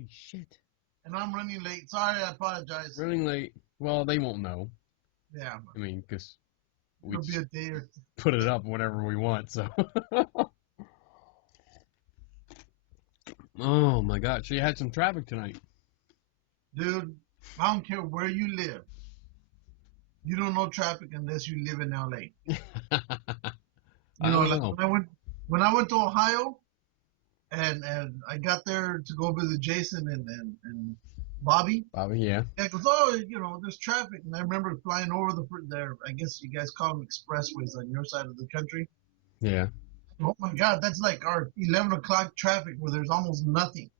Holy shit. And I'm running late. Sorry, I apologize. Running late. Well, they won't know. Yeah. I mean, because we It'll be a day or two. put it up whenever we want, so. Oh, my God. So you had some traffic tonight. Dude, I don't care where you live. You don't know traffic unless you live in LA. I don't Like know. when I went to Ohio and I got there to go visit Jason and Bobby. Bobby, yeah. Yeah, because there's traffic, and I remember flying over there. I guess you guys call them expressways on your side of the country. Yeah. Oh my God, that's like our 11 o'clock traffic where there's almost nothing.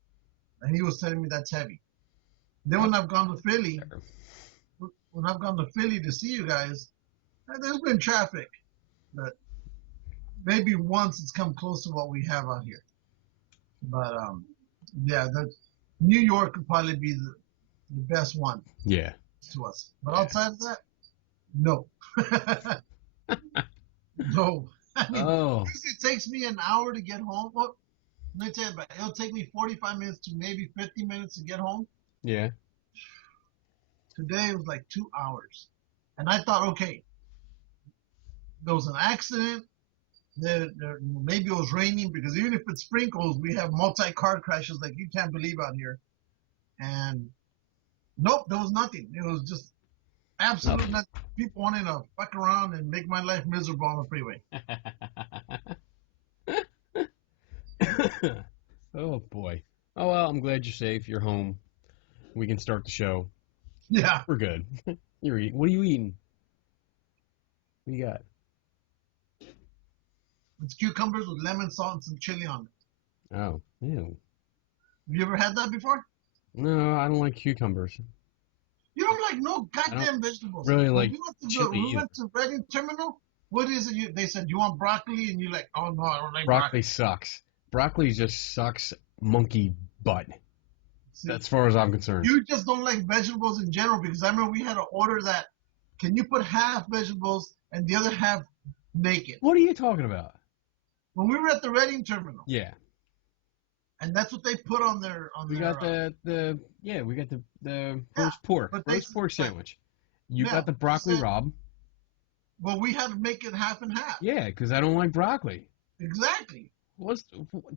And he was telling me that's heavy. Then when I've gone to Philly to see you guys, there's been traffic, but maybe once it's come close to what we have out here. But yeah, New York could probably be the best one. Yeah. To us, but outside of that, no. No. I mean, it takes me an hour to get home. Well, let me tell you, it'll take me 45 minutes to maybe 50 minutes to get home. Yeah. Today it was like 2 hours. And I thought, okay, there was an accident. Maybe it was raining, because even if it sprinkles, we have multi-car crashes like you can't believe out here. And nope, there was nothing. It was just absolutely nothing. People wanting to fuck around and make my life miserable on the freeway. Oh, boy. Oh, well, I'm glad you're safe. You're home. We can start the show. Yeah. We're good. You're eating. What are you eating? What you got? It's cucumbers with lemon, salt, and some chili on it. Oh, ew. Have you ever had that before? No, I don't like cucumbers. You don't like no goddamn vegetables. Really when like we went to Reading Terminal. What is it? They said, you want broccoli? And you're like, oh, no, I don't like broccoli. Sucks. Broccoli just sucks monkey butt. See, as far as I'm concerned. You just don't like vegetables in general, because I remember we had to order that. Can you put half vegetables and the other half naked? What are you talking about? When we were at the Reading Terminal. Yeah. And that's what they put on their. We got the roast pork. Roast pork sandwich. You got the broccoli rabe. Well, we had to make it half and half. Yeah, because I don't like broccoli. Exactly.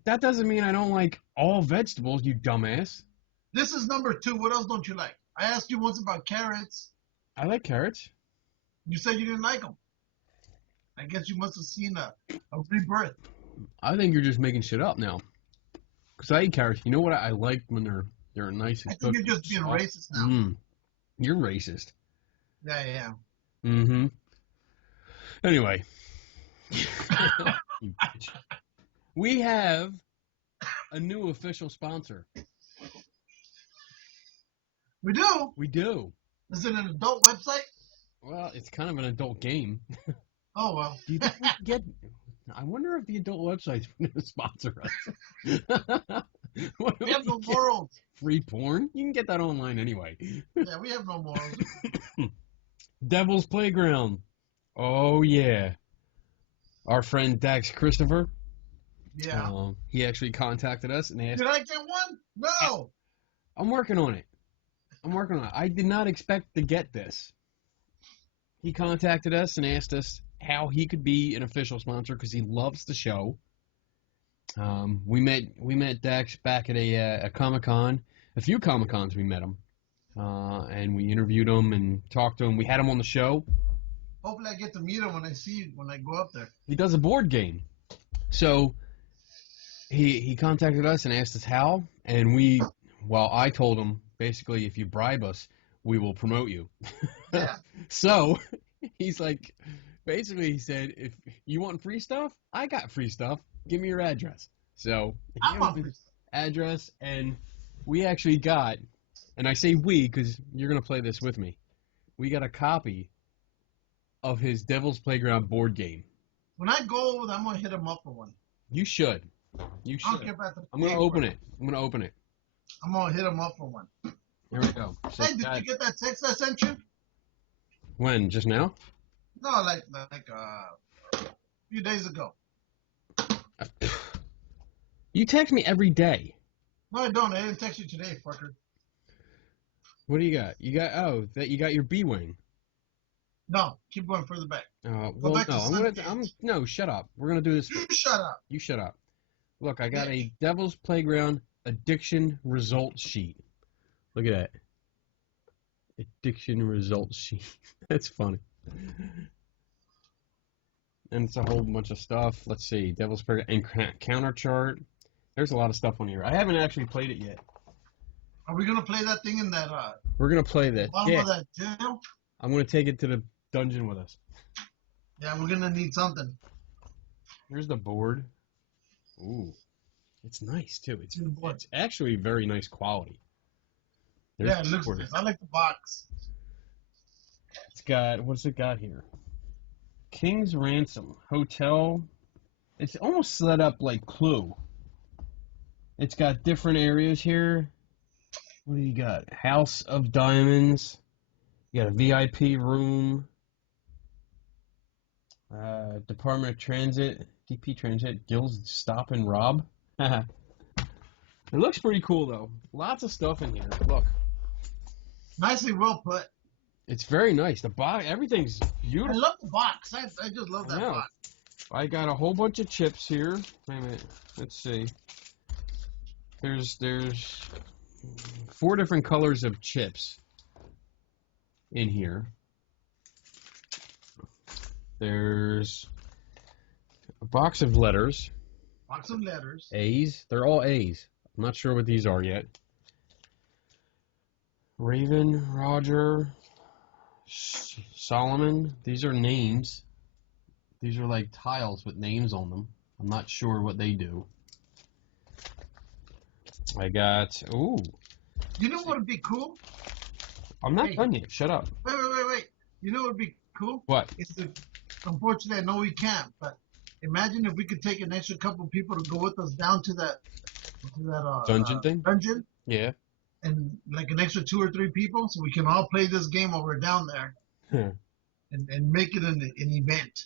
That doesn't mean I don't like all vegetables, you dumbass. This is number 2. What else don't you like? I asked you once about carrots. I like carrots. You said you didn't like them. I guess you must have seen a rebirth. I think you're just making shit up now. Because I eat carrots. You know what I like when they're nice and I think you're just being racist now. You're racist. Yeah, I am. Mm-hmm. Anyway. We have a new official sponsor. We do? We do. Is it an adult website? Well, it's kind of an adult game. Oh, well. Do you think we can get... I wonder if the adult website's going to sponsor us. We have no morals. Free porn? You can get that online anyway. Yeah, we have no morals. Devil's Playground. Oh, yeah. Our friend Dax Christopher. Yeah. He actually contacted us and asked... Did I get one? No. I'm working on it. I did not expect to get this. He contacted us and asked us how he could be an official sponsor because he loves the show. We met Dax back at a Comic-Con. A few Comic-Cons we met him. And we interviewed him and talked to him. We had him on the show. Hopefully I get to meet him when I go up there. He does a board game. So he contacted us and asked us how, and I told him, basically, if you bribe us, we will promote you. Yeah. So he's like, basically he said, if you want free stuff, I got free stuff. Give me your address. So I want free stuff. Address, and we actually got, and I say we because you're going to play this with me, we got a copy of his Devil's Playground board game. When I go over there, I'm going to hit him up for one. You should. You should. I don't care about I'm going to open it. I'm going to hit him up for one. Here we go. So hey, did you get that text I sent you? When? Just now? No, like a few days ago. You text me every day. No, I don't. I didn't text you today, fucker. What do you got? You got your B-Wing. No, keep going further back. Go Well, back no, to no, shut up. We're gonna do this. You shut up. You shut up. Look, I got Bitch. a Devil's Playground addiction results sheet. Look at that. Addiction results sheet. That's funny. And it's a whole bunch of stuff. Let's see. Devil's Playground and counter chart. There's a lot of stuff on here. I haven't actually played it yet. Are we gonna play that thing in that We're gonna play that. bottom of that jail? I'm gonna take it to the dungeon with us. Yeah, we're gonna need something. Here's the board. Ooh, it's nice too. It's Board. it's actually very nice quality. There's Yeah, it the looks board. nice. I like the box. It's got, what's it got here? King's Ransom Hotel. It's almost set up like Clue. It's got different areas here. What do you got? House of Diamonds. You got a VIP room. Department of Transit. DP Transit. Gills Stop and Rob. It looks pretty cool though. Lots of stuff in here. Look. Nicely well put. It's very nice. The box, everything's I beautiful. love the box. I just love I that know. box. I got a whole bunch of chips here. Wait a minute. Let's see. There's 4 different colors of chips in here. There's a box of letters. Box of letters. A's. They're all A's. I'm not sure what these are yet. Raven, Roger, Solomon. These are names. These are like tiles with names on them. I'm not sure what they do. I got, ooh. You know what would be cool? I'm not done yet. Shut up. Wait. You know what would be cool? What? It's unfortunately, I know we can't, but imagine if we could take an extra couple people to go with us down to that Dungeon thing? Dungeon, Yeah. and like an extra 2 or 3 people, so we can all play this game while we're down there, and make it an event.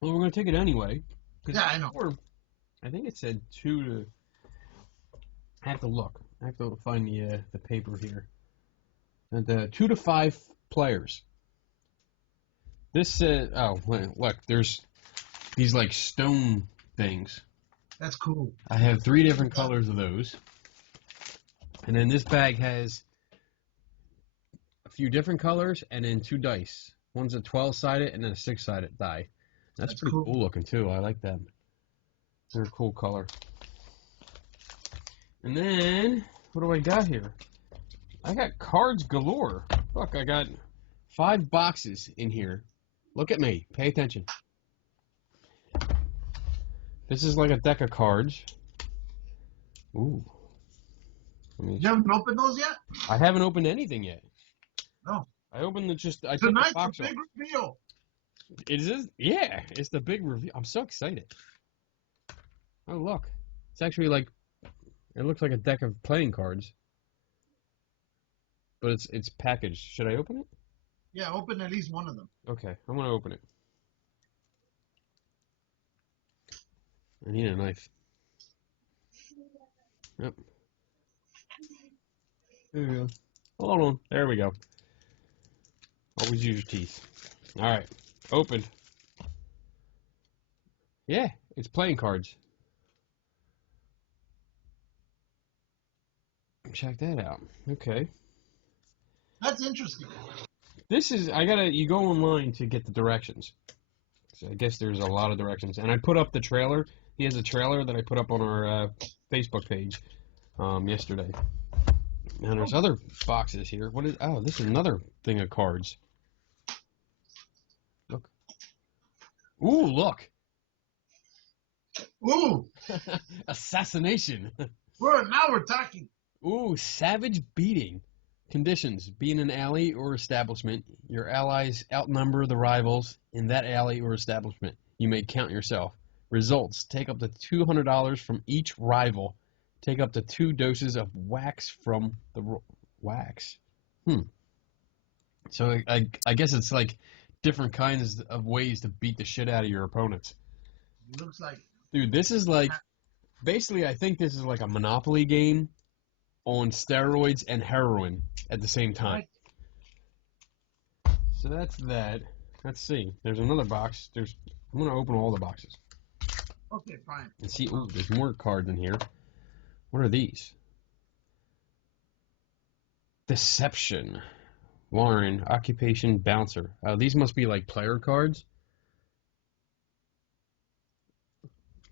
Well, we're going to take it anyway. Yeah, I know. I think it said 2 to... I have to look. I have to find the paper here. And 2 to 5 players. This said, oh, look, there's these like stone things. That's cool. I have 3 different colors of those. And then this bag has a few different colors and then 2 dice. One's a 12-sided and then a 6-sided die. That's pretty cool looking too. I like them. They're a cool color. And then, what do I got here? I got cards galore. Look, I got 5 boxes in here. Look at me. Pay attention. This is like a deck of cards. Ooh. You haven't opened those yet? I haven't opened anything yet. No. I opened I took the Tonight's box the off. big reveal. It is, yeah, it's the big reveal. I'm so excited. Oh, look. It's actually like, it looks like a deck of playing cards. But it's packaged. Should I open it? Yeah, open at least one of them. Okay, I'm going to open it. I need a knife. Yep. There we go. Hold on. There we go. Always use your teeth. Alright. Opened. Yeah, it's playing cards. Check that out. Okay. That's interesting. This is, you go online to get the directions. So I guess there's a lot of directions. And I put up the trailer. He has a trailer that I put up on our Facebook page yesterday. And there's other boxes here. This is another thing of cards. Look. Ooh, look. Ooh. Assassination. Now we're talking. Ooh, savage beating. Conditions: be in an alley or establishment. Your allies outnumber the rivals in that alley or establishment. You may count yourself. Results: take up to $200 from each rival. Take up to 2 doses of wax from the wax. So I guess it's like different kinds of ways to beat the shit out of your opponents. Looks like. Dude, this is like Basically, I think this is like a Monopoly game on steroids and heroin at the same time. Right. So that's that. Let's see. There's another box. I'm gonna open all the boxes Okay, fine. and see. Oh, there's more cards in here. What are these? Deception. Warren, occupation, bouncer. These must be like player cards.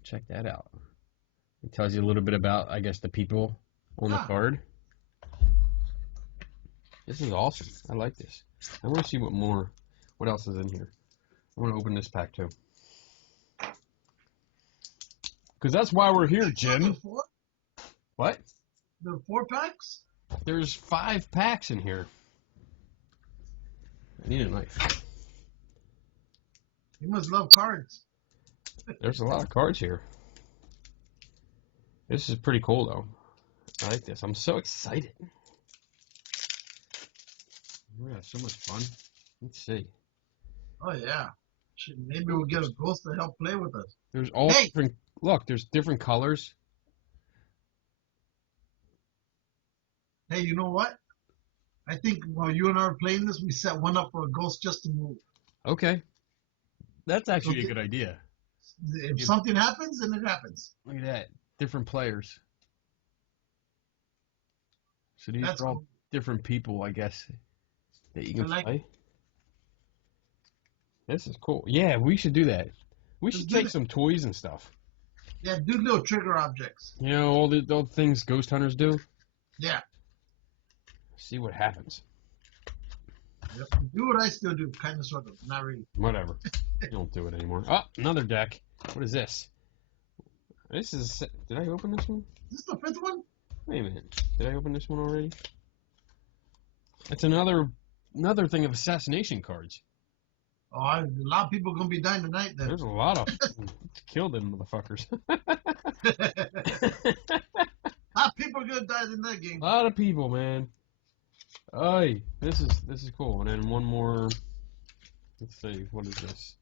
Check that out. It tells you a little bit about, I guess, the people on the card. This is awesome. I like this. I want to see what else is in here. I want to open this pack too. Because that's why we're here, Jim. What? There are 4 packs? There's 5 packs in here. I need a knife. You must love cards. There's a lot of cards here. This is pretty cool, though. I like this. I'm so excited. We're gonna have so much fun. Let's see. Oh, yeah. Maybe we'll get a ghost to help play with us. There's all different... Look, there's different colors. Hey, you know what? I think while you and I are playing this, we set one up for a ghost just to move. Okay. That's actually a good idea. If something happens, then it happens. Look at that. Different players. So these are all different people, I guess, that you can play. This is cool. Yeah, we should do that. We should take some toys and stuff. Yeah, do little trigger objects. You know, all the things ghost hunters do? Yeah. See what happens. Yep. Do what I still do, kind of, sort of. Not really. Whatever. You don't do it anymore. Oh, another deck. What is this? This is... Did I open this one? Is this the 5th one? Wait a minute. Did I open this one already? It's another thing of assassination cards. Oh, a lot of people are going to be dying tonight, then. There's a lot of them. Kill them motherfuckers. A lot of people are going to die in that game. A lot of people, man. Oy, this is cool. And then one more. Let's see, what is this?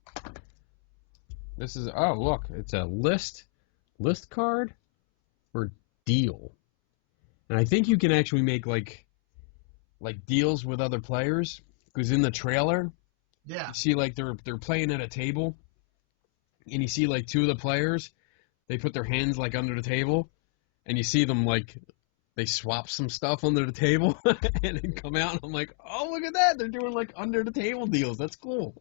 This is, oh look, it's a list card or deal. And I think you can actually make like deals with other players, because in the trailer, yeah, you see like they're playing at a table, and you see like 2 of the players, they put their hands like under the table, and you see them like they swap some stuff under the table and then come out, and I'm like, oh, look at that, they're doing like under the table deals. That's cool.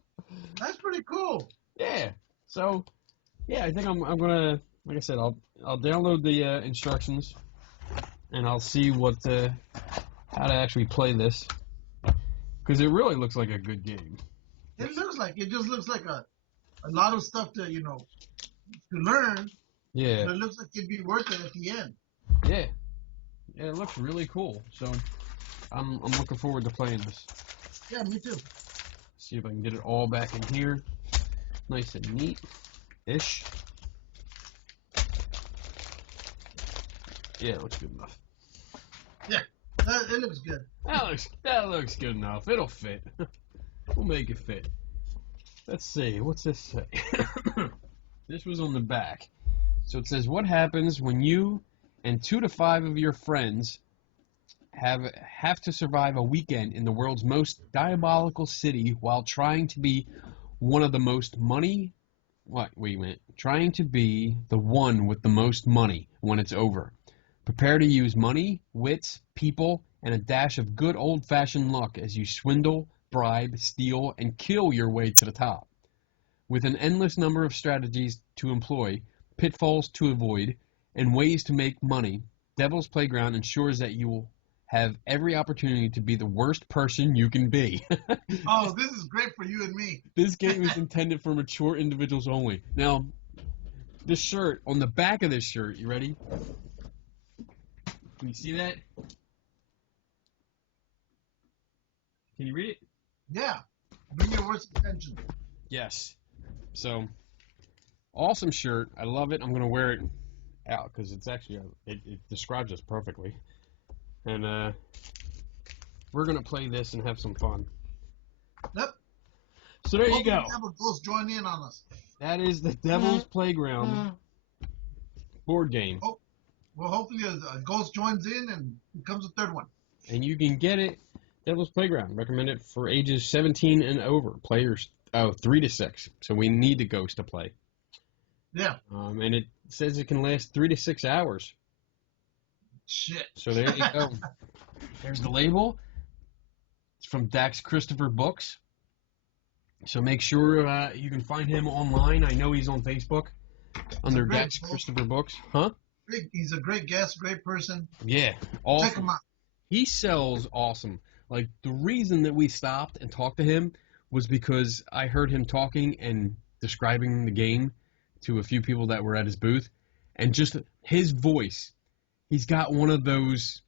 That's pretty cool. Yeah. So, yeah, I think I'm gonna, like I said, I'll download the instructions, and I'll see what how to actually play this, because it really looks like a good game. It just looks like a lot of stuff to to learn. Yeah. But it looks like it'd be worth it at the end. Yeah. Yeah, it looks really cool. So I'm looking forward to playing this. Yeah, me too. See if I can get it all back in here, nice and neat-ish. Yeah, it looks good enough. Yeah, it looks good. That looks good enough. It'll fit. We'll make it fit. Let's see. What's this say? This was on the back. So it says, what happens when you and 2 to 5 of your friends have to survive a weekend in the world's most diabolical city while trying to be one of the most money... What? Wait a minute. Trying to be the one with the most money when it's over. Prepare to use money, wits, people, and a dash of good old-fashioned luck as you swindle, bribe, steal, and kill your way to the top. With an endless number of strategies to employ, pitfalls to avoid, and ways to make money, Devil's Playground ensures that you will have every opportunity to be the worst person you can be. Oh, this is great for you and me. This game is intended for mature individuals only. Now, this shirt, on the back of this shirt, you ready? Can you see that? Can you read it? Yeah. Bring your words to attention. Yes. So, awesome shirt. I love it. I'm going to wear it out because it's actually, it describes us perfectly. And we're going to play this and have some fun. Yep. So there you go. Have a ghost join in on us. That is the Devil's Playground board game. Oh, well, hopefully a ghost joins in and becomes a third one. And you can get it, Devil's Playground. Recommend it for ages 17 and over. Players 3 to 6. So we need the ghost to play. Yeah. And it says it can last 3 to 6 hours. Shit. So there you go. There's the label. It's from Dax Christopher Books. So make sure you can find him online. I know he's on Facebook under Dax Christopher Books. Huh? He's a great guest, great person. Yeah. Awesome. Check him out. He sells awesome. Like, the reason that we stopped and talked to him was because I heard him talking and describing the game to a few people that were at his booth. And just his voice, he's got one of those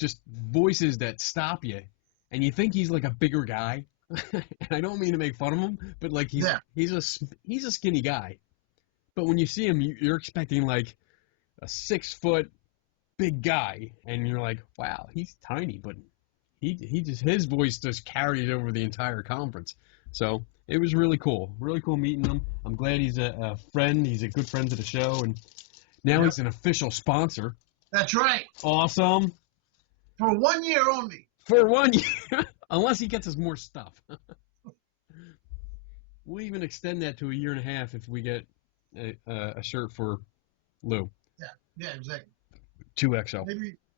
just voices that stop you. And you think he's like a bigger guy. And I don't mean to make fun of him, but like he's a skinny guy. But when you see him, you're expecting like a 6-foot big guy, and you're like, wow, he's tiny, but he just, his voice just carried over the entire conference. So it was really cool meeting him. I'm glad he's a friend. He's a good friend to the show, and now he's an official sponsor. That's right. Awesome. For 1 year only. For 1 year, unless he gets us more stuff. We'll even extend that to 1.5 years if we get a shirt for Lou. Yeah, exactly. 2XL.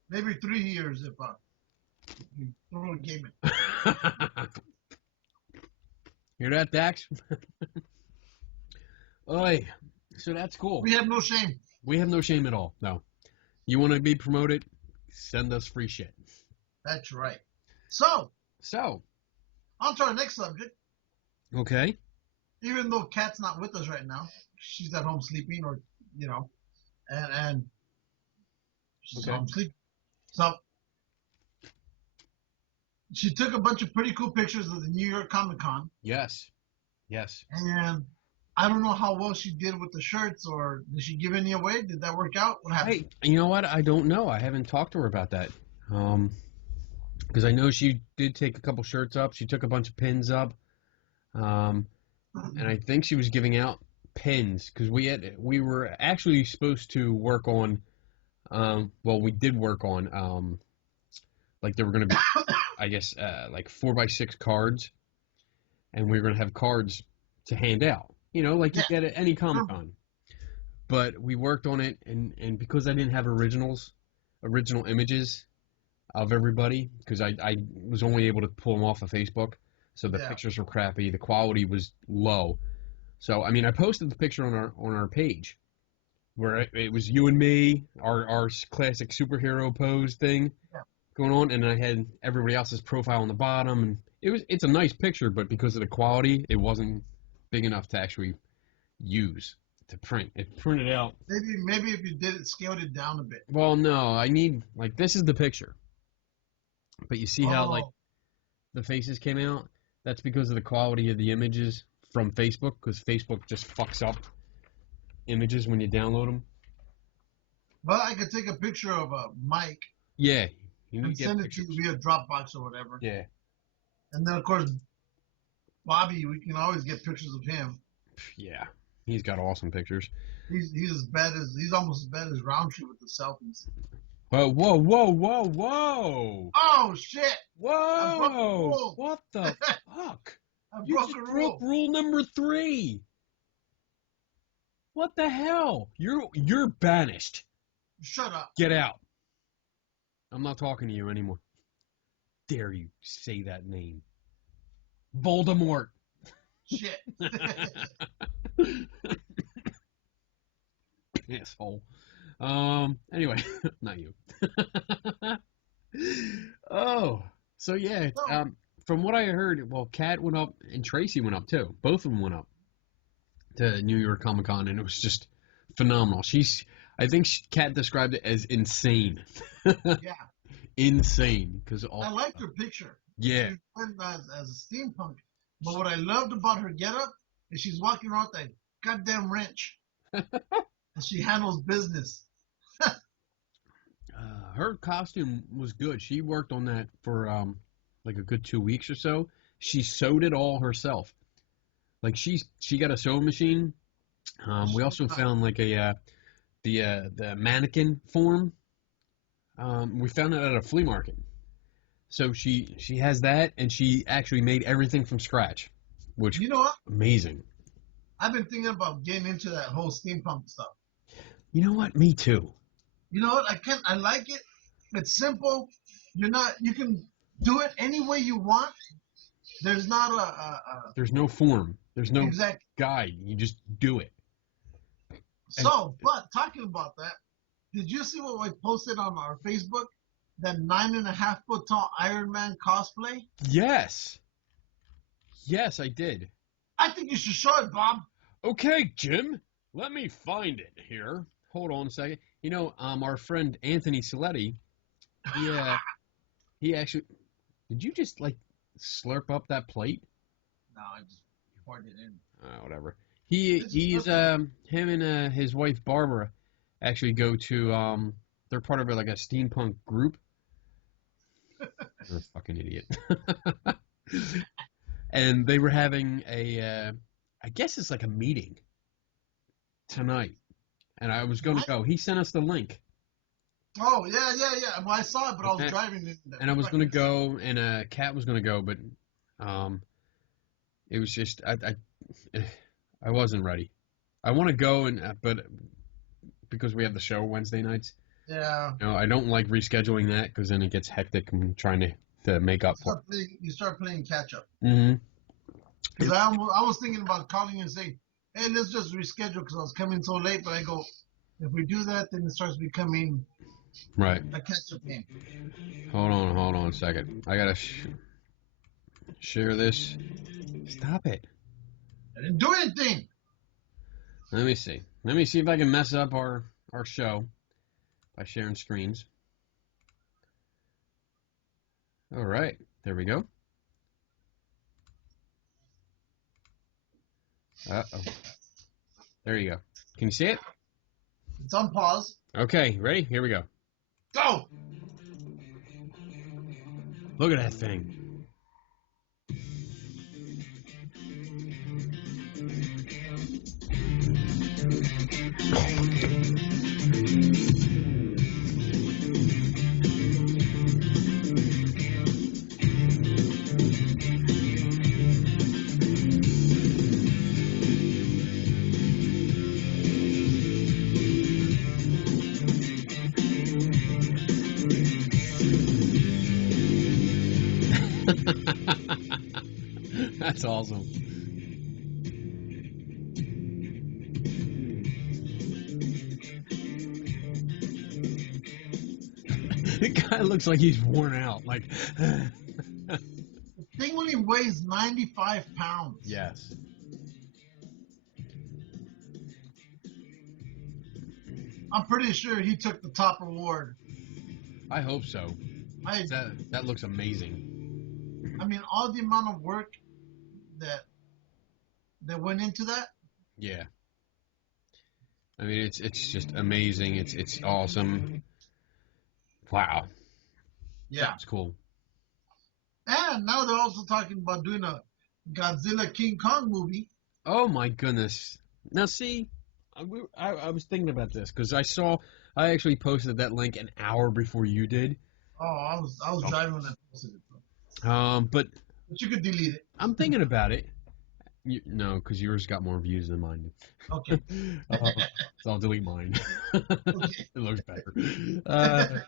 Maybe 3 years if you throw a game in. Hear that, Dax? Oy. So that's cool. We have no shame. We have no shame at all. No. You want to be promoted? Send us free shit. That's right. So. On to our next subject. Okay. Even though Kat's not with us right now, she's at home sleeping, or and she's home sleeping. So she took a bunch of pretty cool pictures of the New York Comic Con. Yes. And I don't know how well she did with the shirts, or did she give any away? Did that work out? What happened? Hey, you know what? I don't know. I haven't talked to her about that. Because I know she did take a couple shirts up. She took a bunch of pins up. And I think she was giving out pins, because we were actually supposed to work on, we did work on, like there were going to be, I guess, like 4x6 cards, and we were going to have cards to hand out, like you get at any Comic-Con. But we worked on it, and because I didn't have original images of everybody, because I was only able to pull them off of Facebook, so the pictures were crappy, the quality was low. So, I mean, I posted the picture on our page, where it was you and me, our classic superhero pose thing going on, and I had everybody else's profile on the bottom, and it's a nice picture, but because of the quality, it wasn't big enough to actually use to print. It printed out. Maybe if you did it, scaled it down a bit. Well, no, I need, like, this is the picture, but you see how like the faces came out? That's because of the quality of the images from Facebook, because Facebook just fucks up images when you download them. Well, I could take a picture of Mike. Yeah. And send it to you via Dropbox or whatever. Yeah. And then, of course, Bobby, we can always get pictures of him. Yeah. He's got awesome pictures. He's almost as bad as Roundtree with the selfies. Whoa. Oh, shit. Whoa. What the fuck? You just broke rule number 3. What the hell? You're banished. Shut up. Get out. I'm not talking to you anymore. Dare you say that name? Voldemort. Shit. Asshole. Anyway, not you. So yeah. From what I heard, Kat went up and Tracy went up too. Both of them went up to New York Comic Con, and it was just phenomenal. I think Kat described it as insane. Yeah. Insane. I liked her picture. Yeah. She went as a steampunk. But what I loved about her getup is she's walking around with that goddamn wrench. And she handles business. Her costume was good. She worked on that for like a good 2 weeks or so. She sewed it all herself. Like she got a sewing machine. We also found like a the mannequin form. We found it at a flea market. So she has that, and she actually made everything from scratch, which You know what? amazing. I've been thinking about getting into that whole steampunk stuff. You know what? Me too. You know what? I like it. It's simple. You can do it any way you want. There's not There's no form. There's no exact guide. You just do it. So, but talking about that, did you see what I posted on our Facebook? That 9.5 foot tall Iron Man cosplay? Yes. Yes, I did. I think you should show it, Bob. Okay, Jim. Let me find it here. Hold on a second. You know, our friend Anthony Saletti, he actually. Did you just like slurp up that plate? No, I just poured it in. Whatever. He's him and his wife Barbara actually go to they're part of like a steampunk group. You're a fucking idiot. And they were having I guess it's like a meeting tonight, and I was going to go. He sent us the link. Oh yeah. Well, I saw it, but I was driving. And I was going to go, and Kat was going to go, but it was just I wasn't ready. I want to go, but because we have the show Wednesday nights. Yeah. You know, I don't like rescheduling that because then it gets hectic and trying to make up for it. You start playing catch up. Mm-hmm. Because I was thinking about calling and saying, hey, let's just reschedule because I was coming so late. But I go, if we do that, then it starts becoming right a catch up game. Hold on a second. I gotta share this. Stop it. I didn't do anything. Let me see if I can mess up our show by sharing screens. All right, there we go. Uh-oh. There you go. Can you see it? It's on pause. Okay, ready? Here we go. Go! Look at that thing. That's awesome. The guy looks like he's worn out. Like the thing only weighs 95 pounds. Yes. I'm pretty sure he took the top reward. I hope so. That looks amazing. I mean, all the amount of work that went into that. Yeah. I mean, it's just amazing. It's awesome. Wow. Yeah. It's cool. And now they're also talking about doing a Godzilla King Kong movie. Oh my goodness. Now see, I was thinking about this because I actually posted that link an hour before you did. Oh, I was driving when I posted it. But you could delete it. I'm thinking about it. No, because yours got more views than mine. Okay. So I'll delete mine. Okay. It looks better.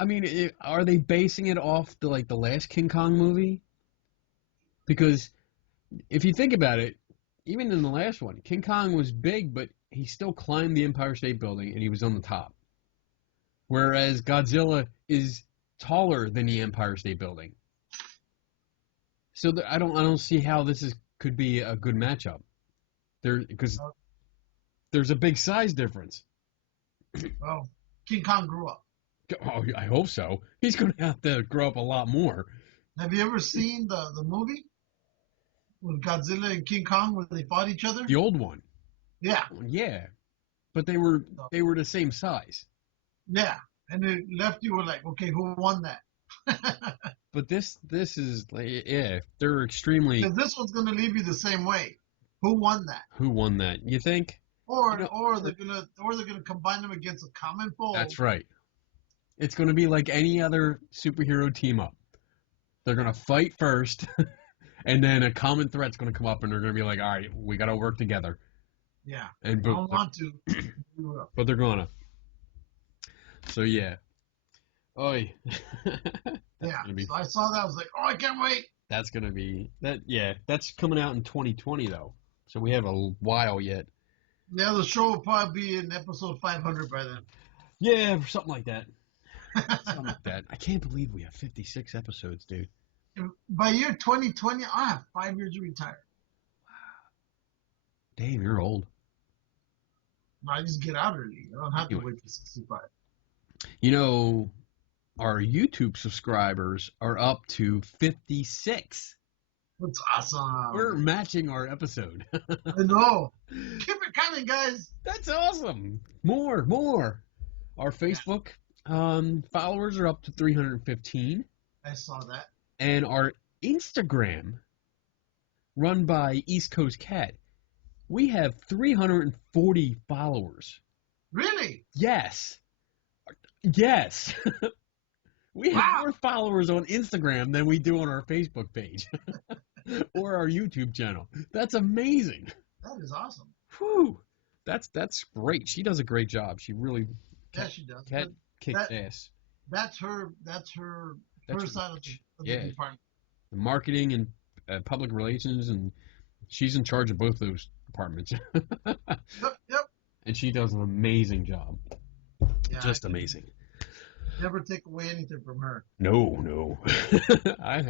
I mean, are they basing it off the last King Kong movie? Because if you think about it, even in the last one, King Kong was big, but he still climbed the Empire State Building and he was on the top. Whereas Godzilla is taller than the Empire State Building. So I don't see how this could be a good matchup. Because there's a big size difference. Well, King Kong grew up. Oh, I hope so. He's going to have to grow up a lot more. Have you ever seen the movie with Godzilla and King Kong where they fought each other? The old one. Yeah. Yeah. But they were the same size. Yeah. And it left you with like, okay, who won that? But this is like, yeah, they're extremely. This one's going to leave you the same way. Who won that? Who won that? You think? Or You know, or they're gonna combine them against a common foe. that's right. It's going to be like any other superhero team up. They're going to fight first, and then a common threat's going to come up, and they're going to be like, all right, we got to work together. Yeah. And I boom. don't want to. But they're going to. So, yeah. Oi. Yeah. So I saw that. I was like, oh, I can't wait. That's going to be... Yeah, that's coming out in 2020, though. So we have a while yet. Yeah, the show will probably be in episode 500 by then. Yeah, something like that. Something like that. I can't believe we have 56 episodes, dude. By year 2020, I have 5 years to retire. Damn, you're old. I just get out early. I don't have to wait for 65. You know, our YouTube subscribers are up to 56. That's awesome. We're matching our episode. I know. Keep it coming, guys. That's awesome. More. Our Facebook followers are up to 315. I saw that. And our Instagram, run by East Coast Cat, we have 340 followers. Really? Yes. We have more followers on Instagram than we do on our Facebook page or our YouTube channel. That's amazing. That is awesome. Whew. That's great. She does a great job. She really She does. Cat kicks ass. That's her side of the department. The marketing and public relations, and she's in charge of both those departments. Yep. And she does an amazing job. Yeah, Just amazing. Never take away anything from her. No.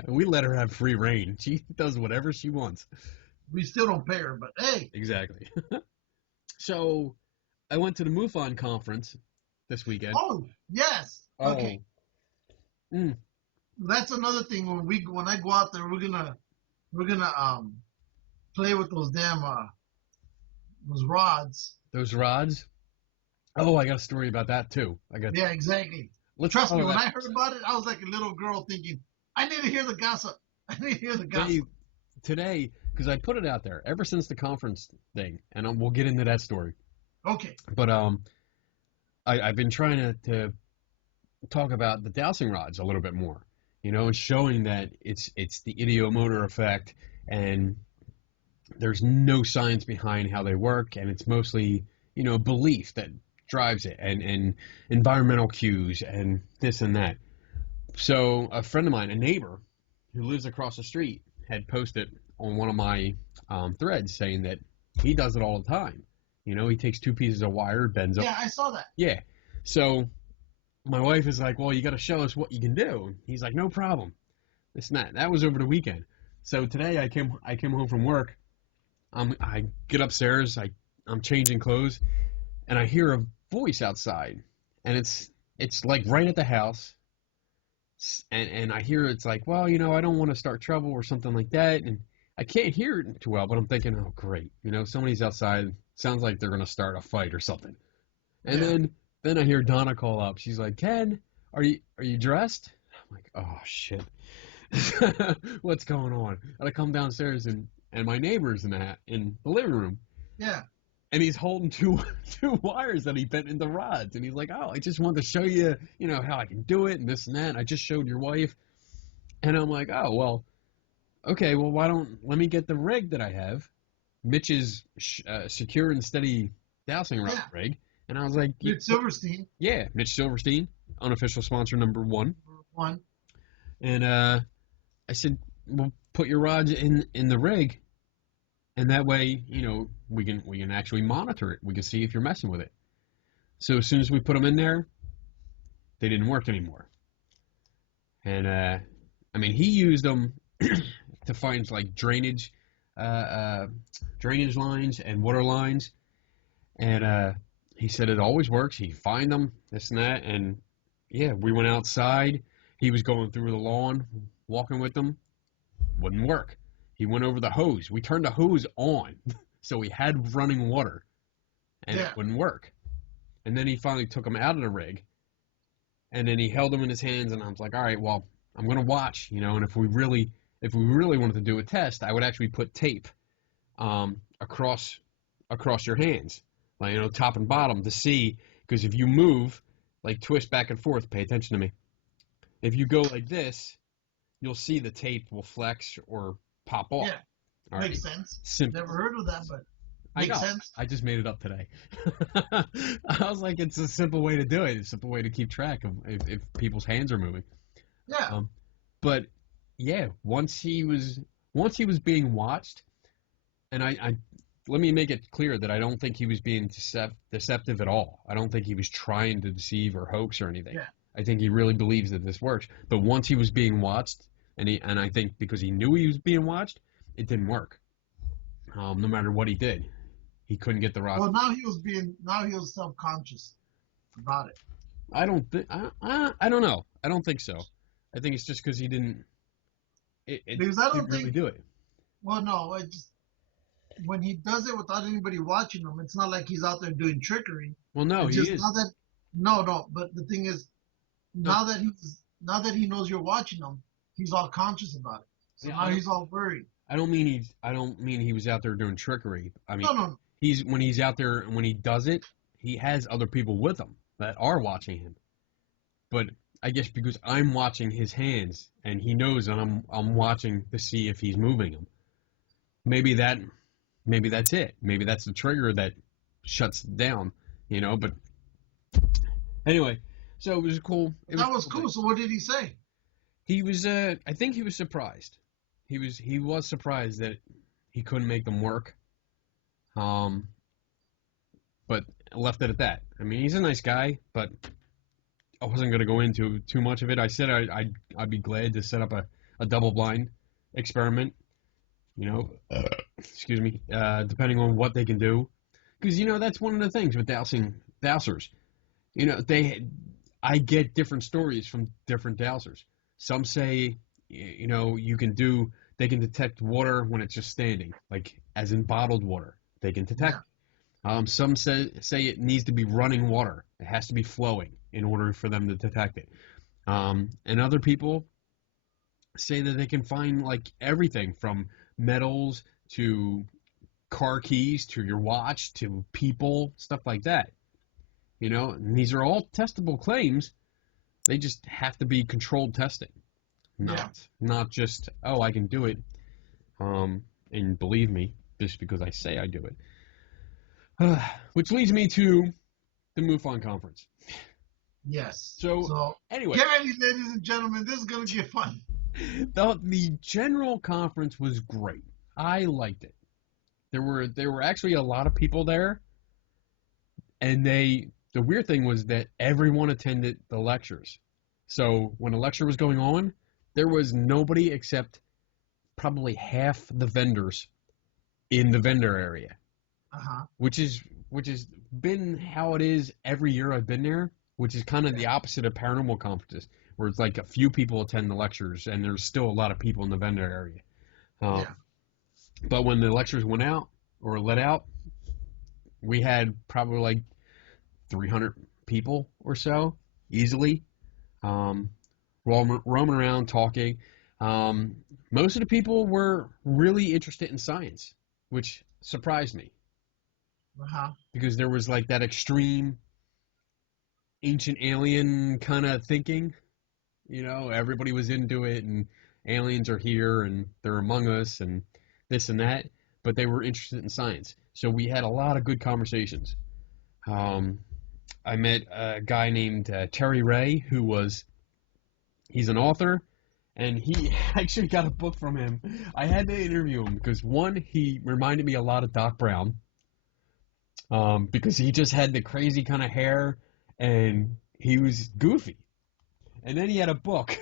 We let her have free reign. She does whatever she wants. We still don't pay her, but hey. Exactly. So, I went to the MUFON conference this weekend. Oh, yes. Okay. That's another thing. When I go out there, we're gonna play with those damn those rods. Those rods? Oh, I got a story about that too. Yeah, exactly. Trust me, when I heard about it, I was like a little girl thinking, I need to hear the gossip. Today, because I put it out there ever since the conference thing, and we'll get into that story. Okay. But I've been trying to talk about the dowsing rods a little bit more, and showing that it's the ideomotor effect, and there's no science behind how they work, and it's mostly belief that drives it, and environmental cues and this and that. So a friend of mine, a neighbor who lives across the street, had posted on one of my threads saying that he does it all the time. He takes 2 pieces of wire, bends them. Yeah, I saw that. Yeah. So my wife is like, well, you got to show us what you can do. He's like, no problem. This and that. That was over the weekend. So today I came home from work. I get upstairs. I'm changing clothes, and I hear a voice outside, and it's like right at the house. And I hear it's like, well, I don't want to start trouble or something like that. And I can't hear it too well, but I'm thinking, oh, great. Somebody's outside. Sounds like they're going to start a fight or something. And then I hear Donna call up. She's like, Ken, are you dressed? I'm like, oh, shit. What's going on? And I come downstairs, and my neighbor's in the living room. Yeah. And he's holding two wires that he bent into rods. And he's like, oh, I just wanted to show you, how I can do it and this and that. I just showed your wife. And I'm like, oh, well, okay, well, let me get the rig that I have. Mitch's secure and steady dowsing rod rig. And I was like, Mitch Silverstein. Yeah, Mitch Silverstein, unofficial sponsor number 1. And I said, well, put your rods in the rig. And that way, we can actually monitor it. We can see if you're messing with it. So as soon as we put them in there, they didn't work anymore. And he used them to find like drainage lines and water lines. And he said it always works. He'd find them, this and that. And yeah, we went outside. He was going through the lawn, walking with them. Wouldn't work. He went over the hose. We turned the hose on, so we had running water, and it wouldn't work. And then he finally took them out of the rig, and then he held them in his hands, and I was like, all right, well, I'm going to watch, and if we really wanted to do a test, I would actually put tape across your hands like, you know, top and bottom to see, because if you move, like twist back and forth, pay attention to me. If you go like this, you'll see the tape will flex or pop off. Yeah, All makes right. sense. Simple. Never heard of that, but I makes know. sense. I just made it up today. I was like, it's a simple way to do it. It's a simple way to keep track of if people's hands are moving. Yeah. But yeah, once he was being watched, and I let me make it clear that I don't think he was being deceptive at all. I don't think he was trying to deceive or hoax or anything. Yeah. I think he really believes that this works. But once he was being watched, and I think because he knew he was being watched, it didn't work. No matter what he did, he couldn't get the rock. Well, now he was self-conscious about it. I don't know. I don't think so. I think it's just because he didn't. Because I don't really think do it. Well, no, when he does it without anybody watching him, it's not like he's out there doing trickery. Well, no, it's he just is. No. But the thing is, now that he knows you're watching him, he's all conscious about it. So now he's all worried. I don't mean he was out there doing trickery. I mean, No. when he's out there and when he does it, he has other people with him that are watching him. But I guess because I'm watching his hands and he knows that I'm watching to see if he's moving them. Maybe that's it. Maybe that's the trigger that shuts down, you know. But anyway, so it was cool. That was cool. So what did he say? He was. I think he was surprised. He was surprised that he couldn't make them work. But left it at that. I mean, he's a nice guy, but I wasn't going to go into too much of it. I said I'd be glad to set up a double blind experiment. You know, excuse me, depending on what they can do, because you know that's one of the things with dowsers. You know, I get different stories from different dowsers. Some say, you know, they can detect water when it's just standing, like as in bottled water. They can detect. Yeah. Some say it needs to be running water. It has to be flowing in order for them to detect it. And other people say that they can find like everything from metals to car keys to your watch to people, stuff like that. You know, and these are all testable claims. They just have to be controlled testing. Not just, oh, I can do it. And believe me, just because I say I do it. Which leads me to the MUFON conference. Yes. So anyway. Get ready, ladies and gentlemen. This is going to get fun. The general conference was great. I liked it. There were actually a lot of people there. And the weird thing was that everyone attended the lectures. So when a lecture was going on, there was nobody except probably half the vendors in the vendor area. Which is been how it is every year I've been there, which is kind of the opposite of paranormal conferences, where it's like a few people attend the lectures and there's still a lot of people in the vendor area. But when the lectures went out or let out, we had probably like 300 people or so, easily, roaming around talking. Most of the people were really interested in science, which surprised me. Because there was like that extreme ancient alien kind of thinking. You know, everybody was into it and aliens are here and they're among us and this and that. But they were interested in science. So we had a lot of good conversations. I met a guy named Terry Ray, he's an author, and he actually got a book from him. I had to interview him because, one, he reminded me a lot of Doc Brown, because he just had the crazy kind of hair, and he was goofy. And then he had a book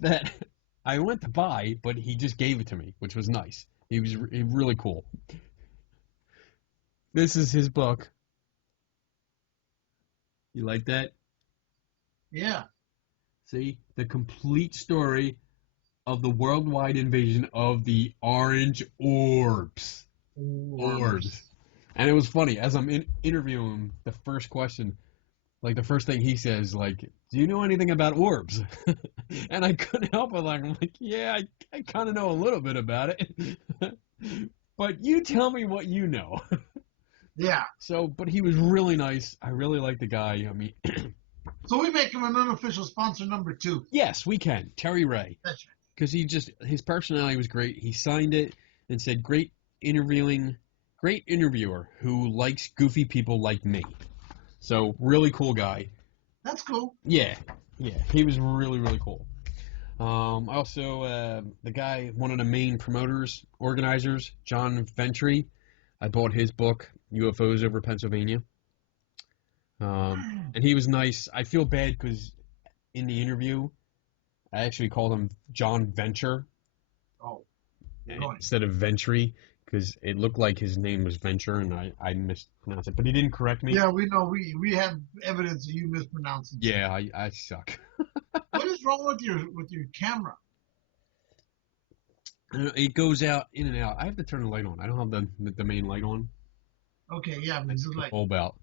that I went to buy, but he just gave it to me, which was nice. He was really cool. This is his book. You like that? Yeah. See? The complete story of the worldwide invasion of the orange orbs. Orbs. And it was funny. As I'm interviewing him, the first question, like the first thing he says, like, do you know anything about orbs? And I couldn't help it. I'm like, yeah, I kind of know a little bit about it. But you tell me what you know. Yeah. So, but he was really nice. I really like the guy. I mean, So we make him an unofficial sponsor number 2. yes, we can. Terry Ray. That's right. Because his personality was great. He signed it and said, great interviewer who likes goofy people like me. So, really cool guy. That's cool. Yeah, he was really, really cool. Also, the guy, one of the main promoters, organizers, John Ventry, I bought his book, UFOs Over Pennsylvania. And he was nice. I feel bad because in the interview, I actually called him John Venture instead of Ventry because it looked like his name was Venture and I mispronounced it. But he didn't correct me. Yeah, we know. We have evidence of you mispronouncing it. Yeah, I suck. What is wrong with your camera? It goes out in and out. I have to turn the light on. I don't have the main light on. Okay, yeah, because it's like bulb out.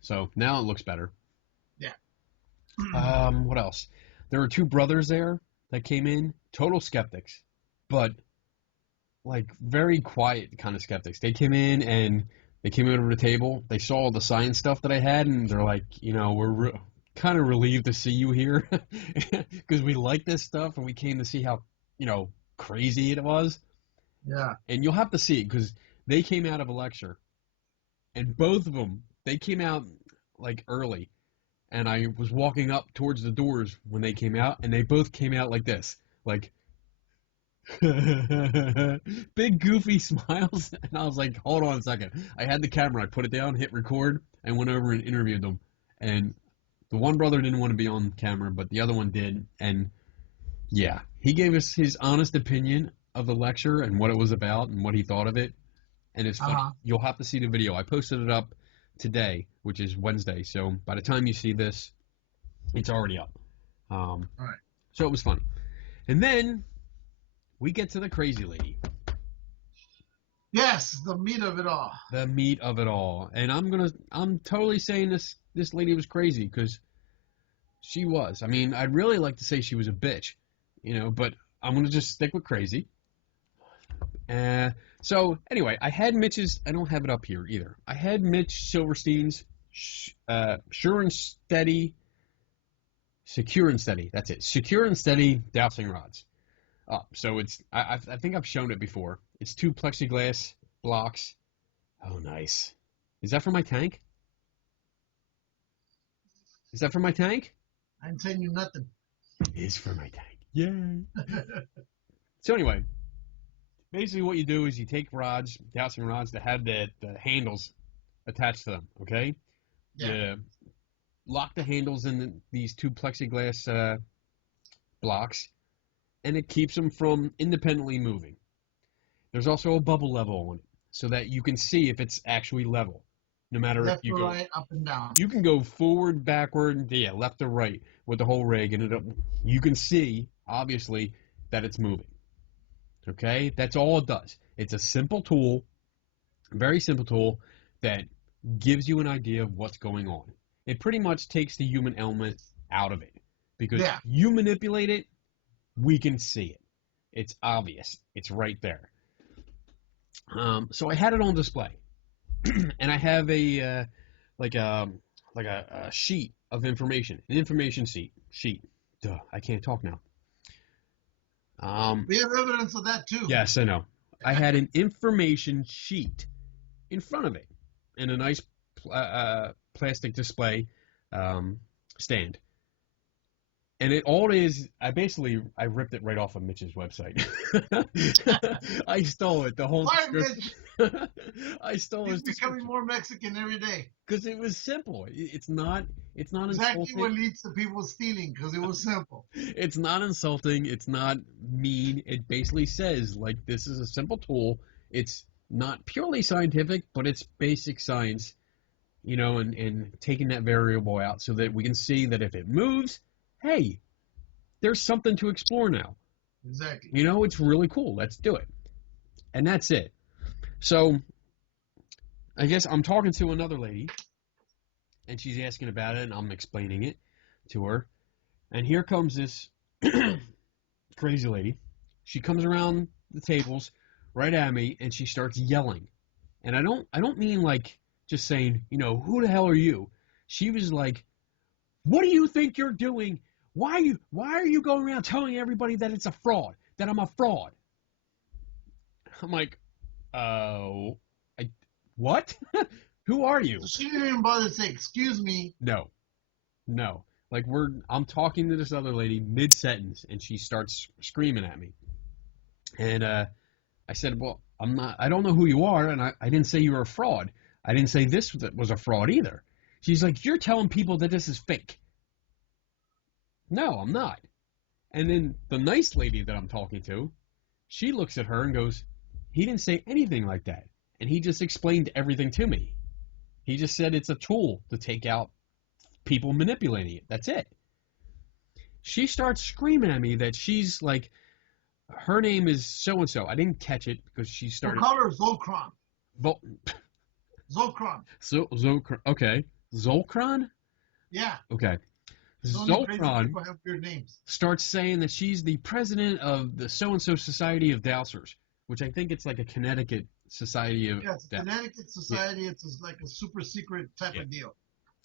So now it looks better. Yeah. What else? There were 2 brothers there that came in, total skeptics, but like very quiet kind of skeptics. They came in and they came over to the table. They saw all the science stuff that I had, and they're like, we're kind of relieved to see you here because we like this stuff and we came to see how crazy it was. Yeah. And you'll have to see it because they came out of a lecture, and both of them they came out like early. And I was walking up towards the doors when they came out, and they both came out like this, like big goofy smiles. And I was like, hold on a second. I had the camera, I put it down, hit record, and went over and interviewed them. And the one brother didn't want to be on camera, but the other one did. And yeah, he gave us his honest opinion of the lecture and what it was about and what he thought of it. And it's funny. You'll have to see the video. I posted it up today, which is Wednesday, so by the time you see this, it's already up. All right. So it was funny. And then we get to the crazy lady. Yes, the meat of it all. The meat of it all. And I'm totally saying this lady was crazy because she was. I mean, I'd really like to say she was a bitch, but I'm going to just stick with crazy. So anyway, I had Mitch's. I don't have it up here either. I had Mitch Silverstein's Secure and Steady. That's it. Secure and Steady dowsing rods. So it's. I think I've shown it before. It's 2 plexiglass blocks. Oh, nice. Is that for my tank? Is that for my tank? I ain't saying you nothing. It is for my tank. Yay. So anyway. Basically, what you do is you take rods, dowsing rods that have the handles attached to them, okay? Yeah. You lock the handles in these 2 plexiglass blocks, and it keeps them from independently moving. There's also a bubble level on it, so that you can see if it's actually level, no matter left if you or go right, up and down. You can go forward, backward, left or right with the whole rig, and you can see, obviously, that it's moving. Okay, that's all it does. It's a simple tool, a very simple tool that gives you an idea of what's going on. It pretty much takes the human element out of it because you manipulate it, we can see it. It's obvious. It's right there. So I had it on display, and I have a sheet of information, an information sheet. Duh, I can't talk now. We have evidence of that too. Yes, I know. I had an information sheet in front of it and a nice plastic display stand. And I ripped it right off of Mitch's website. I stole it, the whole description. I stole it. He's becoming more Mexican every day. Because it was simple. It's not exactly insulting. What leads to people stealing, because it was simple. It's not insulting. It's not mean. It basically says, this is a simple tool. It's not purely scientific, but it's basic science, and taking that variable out so that we can see that if it moves, hey, there's something to explore now. Exactly. It's really cool. Let's do it. And that's it. So I guess I'm talking to another lady, and she's asking about it, and I'm explaining it to her. And here comes this crazy lady. She comes around the tables right at me, and she starts yelling. And I don't mean just saying, you know, who the hell are you? She was like, what do you think you're doing? Why are you going around telling everybody that it's a fraud, that I'm a fraud? I'm like, what? Who are you? So she didn't even bother to say, excuse me. No. Like I'm talking to this other lady mid-sentence, and she starts screaming at me. And I said, well, I don't know who you are, and I didn't say you were a fraud. I didn't say this was a fraud either. She's like, you're telling people that this is fake. No, I'm not. And then the nice lady that I'm talking to, she looks at her and goes, he didn't say anything like that. And he just explained everything to me. He just said it's a tool to take out people manipulating it. That's it. She starts screaming at me that she's like, her name is so-and-so. I didn't catch it because she started. We'll call her Zolkron. Zolkron. Okay. Zolkron? Yeah. Okay. Zolkron starts saying that she's the president of the so-and-so Society of Dowsers, which I think it's like a Connecticut Society of... Yeah, it's a Connecticut Society. Yeah. It's like a super secret type of deal.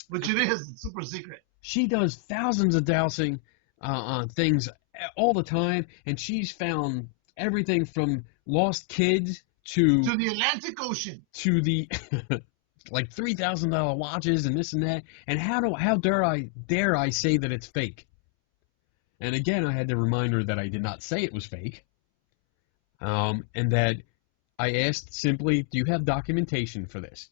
Which it is. It's super secret. She does thousands of dowsing things all the time, and she's found everything from lost kids to the Atlantic Ocean, to the like $3,000 watches and this and that. And how dare I say that it's fake? And again, I had to remind her that I did not say it was fake, and that I asked simply, "Do you have documentation for this?"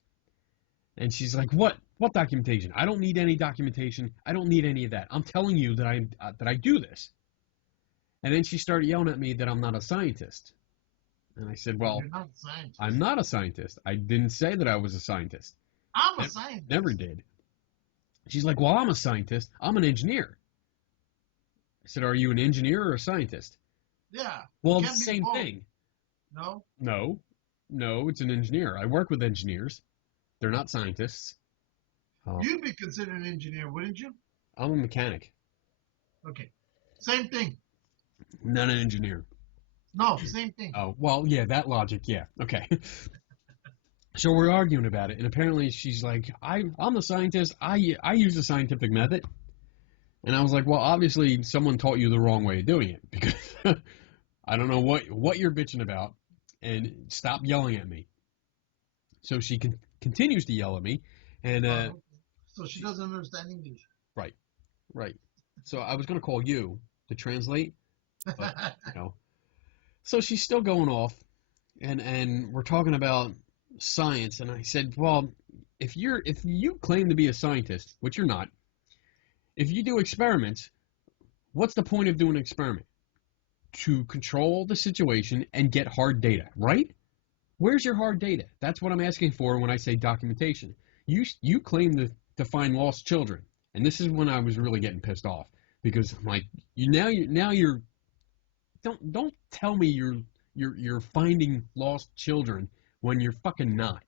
And she's like, "What? What documentation? I don't need any documentation. I don't need any of that. I'm telling you that I do this." And then she started yelling at me that I'm not a scientist. And I said, well, I'm not a scientist. I didn't say that I was a scientist. I'm a scientist. Never did. She's like, well, I'm a scientist. I'm an engineer. I said, are you an engineer or a scientist? Yeah. Well, it's the same thing. No? No, it's an engineer. I work with engineers. They're not scientists. You'd be considered an engineer, wouldn't you? I'm a mechanic. Okay. Same thing. Not an engineer. No, same thing. Oh, well, yeah, that logic, yeah. Okay. So we're arguing about it, and apparently she's like, I'm the scientist. I use the scientific method. And I was like, well, obviously someone taught you the wrong way of doing it, because I don't know what you're bitching about, and stop yelling at me. So she continues to yell at me, and so she doesn't understand English. Right. So I was going to call you to translate, but, So she's still going off, and we're talking about science, and I said, well, if you claim to be a scientist, which you're not, if you do experiments, what's the point of doing an experiment? To control the situation and get hard data, right? Where's your hard data? That's what I'm asking for when I say documentation. You claim to find lost children, and this is when I was really getting pissed off, because I'm like, don't tell me you're finding lost children when you're fucking not.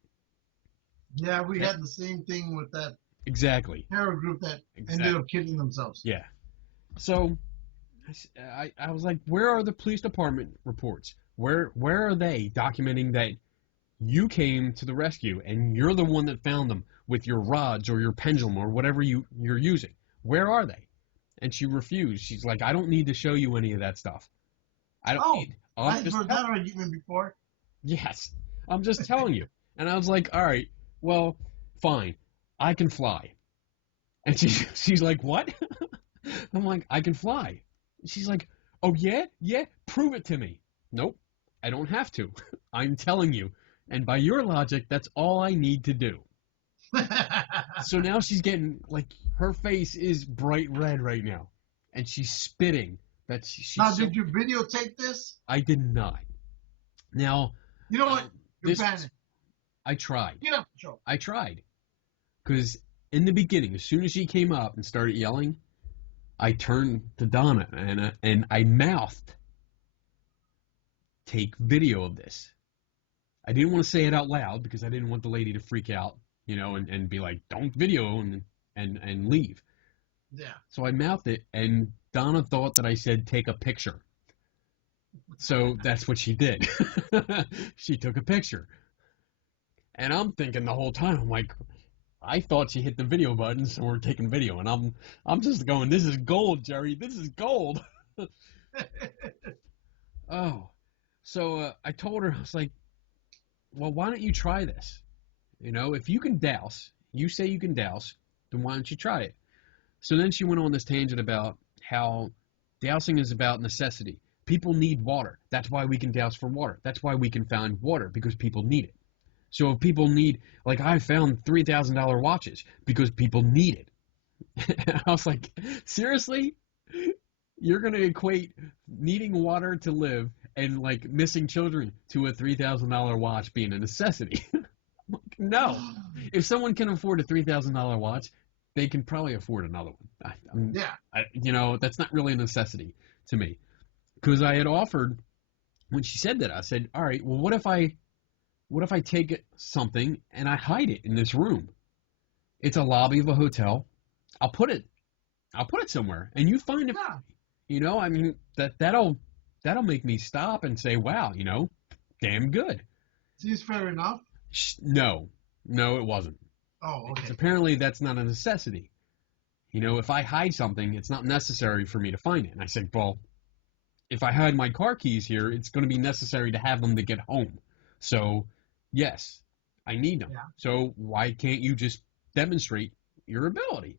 Yeah, we had the same thing with that. Exactly. Terror group that ended up killing themselves. Yeah. So I was like, where are the police department reports? Where are they documenting that you came to the rescue and you're the one that found them with your rods or your pendulum or whatever you're using? Where are they? And she refused. She's like, I don't need to show you any of that stuff. I've heard that argument before. Yes, I'm just telling you. And I was like, all right, well, fine, I can fly. And she's like, what? I'm like, I can fly. She's like, oh yeah, prove it to me. Nope, I don't have to. I'm telling you. And by your logic, that's all I need to do. So now she's getting, like, her face is bright red right now, and she's spitting. Did you videotape this? I did not. Now, you know what? You're banned. I tried. Get off the show. I tried. Because in the beginning, as soon as she came up and started yelling, I turned to Donna and I mouthed, take video of this. I didn't want to say it out loud because I didn't want the lady to freak out, and be like, don't video and leave. Yeah. So I mouthed it, and Donna thought that I said take a picture. So that's what she did. She took a picture. And I'm thinking the whole time, I'm like, I thought she hit the video button, so we're taking video, and I'm just going, this is gold, Jerry, this is gold. Oh, so I told her, I was like, well, why don't you try this? You know, if you can douse, you say you can douse, then why don't you try it? So then she went on this tangent about how dousing is about necessity. People need water. That's why we can douse for water. That's why we can find water, because people need it. So if people need, like I found $3,000 watches because people need it. I was like, seriously? You're going to equate needing water to live and like missing children to a $3,000 watch being a necessity? Like, no. If someone can afford a $3,000 watch, they can probably afford another one. You know, that's not really a necessity to me. Because I had offered, when she said that, I said, all right, well, what if I take something and I hide it in this room? It's a lobby of a hotel. I'll put it somewhere, and you find it. Yeah. You know, I mean, that'll make me stop and say, wow, you know, damn good. Seems fair enough. No, it wasn't. Oh, okay. Because apparently that's not a necessity. You know, if I hide something, it's not necessary for me to find it. And I said, well, if I hide my car keys here, it's going to be necessary to have them to get home. So, yes, I need them. Yeah. So why can't you just demonstrate your ability?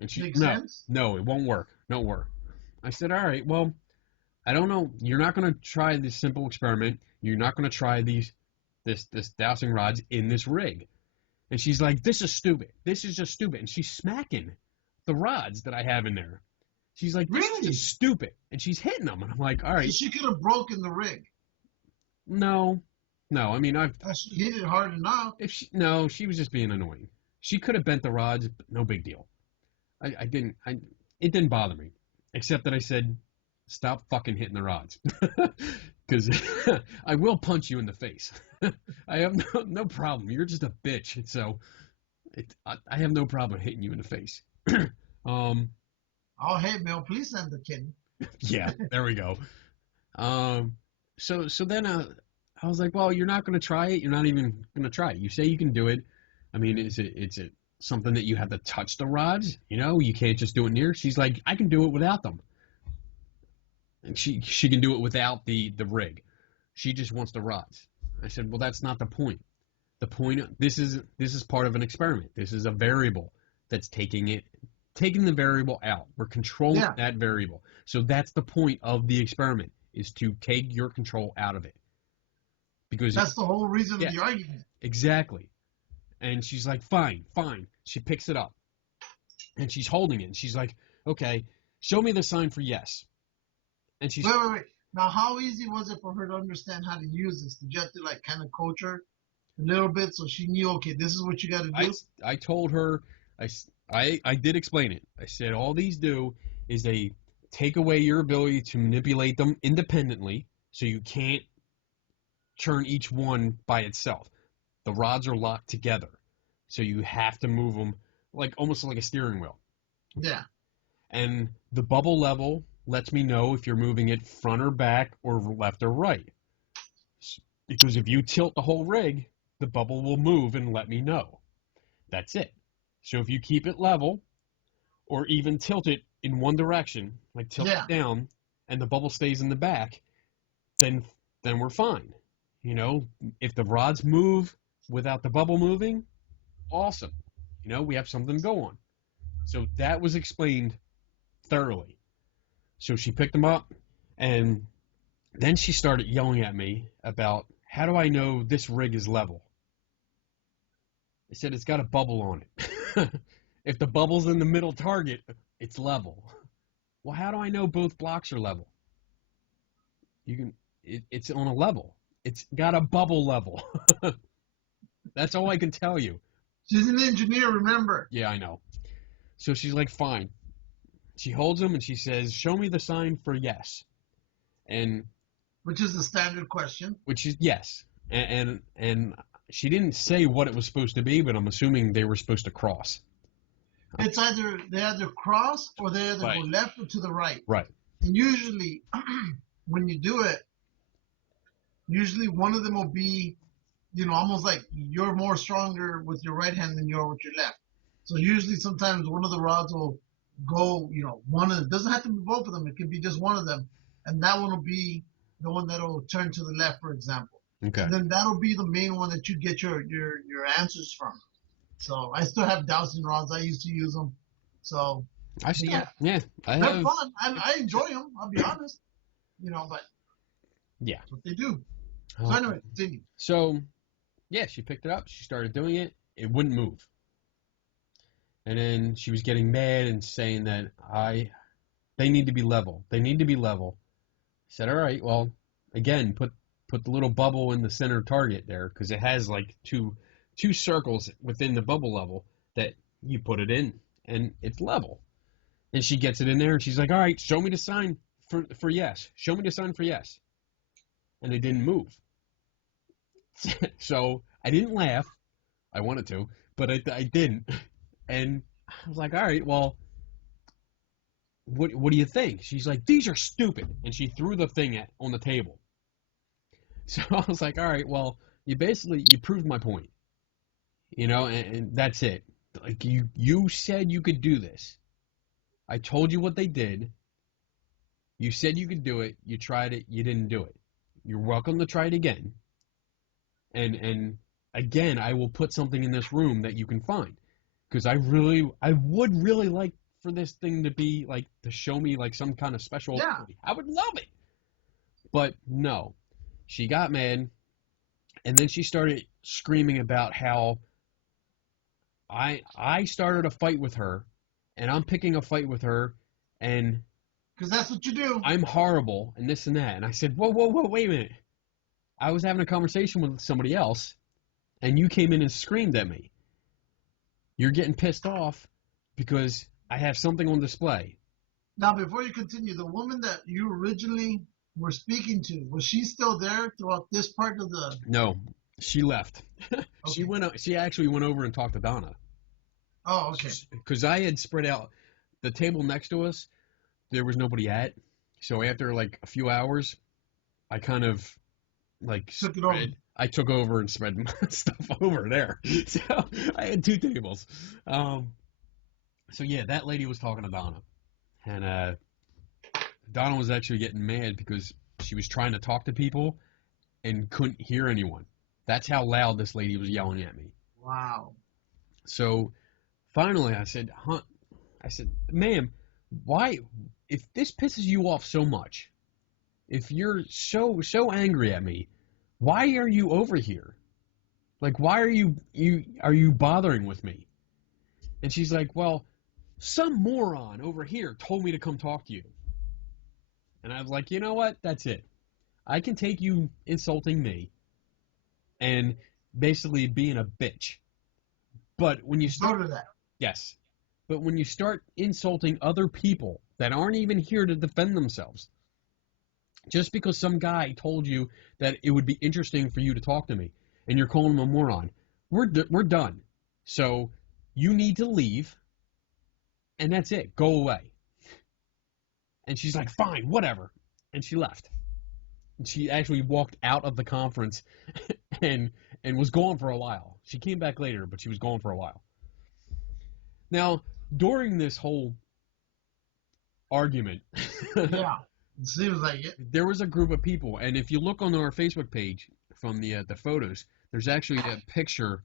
And she, Makes no, sense. no, it won't work. No work. I said, all right, well, I don't know. You're not going to try this simple experiment. You're not going to try this dowsing rods in this rig. And she's like, this is stupid. This is just stupid. And she's smacking the rods that I have in there. She's like, this is just stupid. And she's hitting them. And I'm like, all right. So she could have broken the rig. No. I mean, She hit it hard enough. She was just being annoying. She could have bent the rods, but no big deal. It didn't bother me. Except that I said, stop fucking hitting the rods. Because I will punch you in the face. I have no problem. You're just a bitch. So I have no problem hitting you in the face. Oh, hey, Mel, please send the kid. Yeah, there we go. So then I was like, well, you're not going to try it. You're not even going to try it. You say you can do it. I mean, is it something that you have to touch the rods? You know, you can't just do it near. She's like, I can do it without them. And she can do it without the rig. She just wants the rods. I said, well, that's not the point. The point, this is part of an experiment. This is a variable that's taking the variable out. We're controlling that variable. So that's the point of the experiment, is to take your control out of it. Because that's the whole reason of the argument. Exactly. And she's like, fine. She picks it up. And she's holding it. And she's like, okay, show me the sign for yes. And she's... Wait. Now, how easy was it for her to understand how to use this? Did you have to, like, kind of coach her a little bit so she knew, okay, this is what you got to do? I told her, I did explain it. I said, all these do is they take away your ability to manipulate them independently, so you can't turn each one by itself. The rods are locked together, so you have to move them like almost like a steering wheel. Yeah. And the bubble level lets me know if you're moving it front or back or left or right. Because if you tilt the whole rig, the bubble will move and let me know. That's it. So if you keep it level or even tilt it in one direction, like tilt it down, and the bubble stays in the back, then we're fine. You know, if the rods move without the bubble moving, awesome. You know, we have something to go on. So that was explained thoroughly. So she picked them up, and then she started yelling at me about, how do I know this rig is level? I said, it's got a bubble on it. If the bubble's in the middle target, it's level. Well, how do I know both blocks are level? It's on a level. It's got a bubble level. That's all I can tell you. She's an engineer, remember? Yeah, I know. So she's like, fine. She holds them and she says, show me the sign for yes. And which is the standard question. Which is yes. And she didn't say what it was supposed to be, but I'm assuming they were supposed to cross. It's they either cross or they either go left or to the right. Right. And usually, when you do it, usually one of them will be almost like you're more stronger with your right hand than you are with your left. So usually sometimes one of the rods will go, one of them, doesn't have to be both of them. It can be just one of them. And that one will be the one that'll turn to the left, for example. Okay. And then that'll be the main one that you get your answers from. So I still have dowsing rods. I used to use them. So I still, I they're have. fun. I enjoy them. I'll be honest. But Yeah. that's what they do. So anyway, continue. So, yeah, she picked it up. She started doing it. It wouldn't move. And then she was getting mad and saying that they need to be level. They need to be level. I said, all right, well, again, put the little bubble in the center target there, because it has like two circles within the bubble level that you put it in, and it's level. And she gets it in there, and she's like, all right, show me the sign for yes. Show me the sign for yes. And they didn't move. So I didn't laugh. I wanted to, but I didn't. And I was like, all right, well, what do you think? She's like, these are stupid. And she threw the thing on the table. So I was like, all right, well, you proved my point. And that's it. Like, you said you could do this. I told you what they did. You said you could do it. You tried it. You didn't do it. You're welcome to try it again. And again, I will put something in this room that you can find. Because I would really like for this thing to be, like, to show me, like, some kind of special ability. I would love it. But no. She got mad, and then she started screaming about how I started a fight with her, and I'm picking a fight with her, and... Because that's what you do. I'm horrible, and this and that. And I said, whoa, wait a minute. I was having a conversation with somebody else, and you came in and screamed at me. You're getting pissed off because I have something on display. Now, before you continue, the woman that you originally were speaking to, was she still there throughout this part of the... No, she left. Okay. She actually went over and talked to Donna. Oh, okay. Because I had spread out the table next to us. There was nobody at. So after like a few hours, I kind of like I took over and spread my stuff over there. So I had two tables. So yeah, that lady was talking to Donna, and Donna was actually getting mad because she was trying to talk to people and couldn't hear anyone. That's how loud this lady was yelling at me. Wow. So finally, I said, ma'am, why? If this pisses you off so much, if you're so angry at me, why are you over here? Like, why are you bothering with me? And she's like, well, some moron over here told me to come talk to you. And I was like, you know what? That's it. I can take you insulting me and basically being a bitch. But when you start that. Yes. But when you start insulting other people that aren't even here to defend themselves, just because some guy told you that it would be interesting for you to talk to me, and you're calling him a moron, we're done. So you need to leave, and that's it. Go away. And she's like, fine, whatever. And she left. And she actually walked out of the conference and was gone for a while. She came back later, but she was gone for a while. Now, during this whole argument, yeah, it seems like it. There was a group of people, and if you look on our Facebook page from the photos, there's actually a picture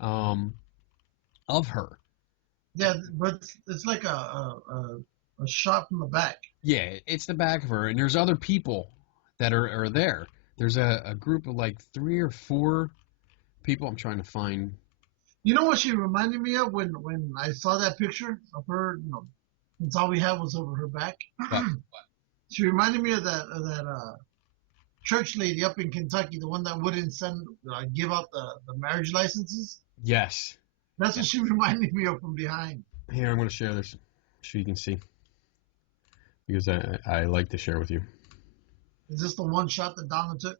of her. Yeah, but it's like a shot from the back. Yeah, it's the back of her, and there's other people that are there. There's a group of like 3 or 4 people. I'm trying to find. You know what she reminded me of when I saw that picture of her? Since all we had was over her back. What? She reminded me of that church lady up in Kentucky, the one that wouldn't give out the marriage licenses. Yes. That's what she reminded me of from behind. Here, I'm going to share this so you can see, because I like to share with you. Is this the one shot that Donna took?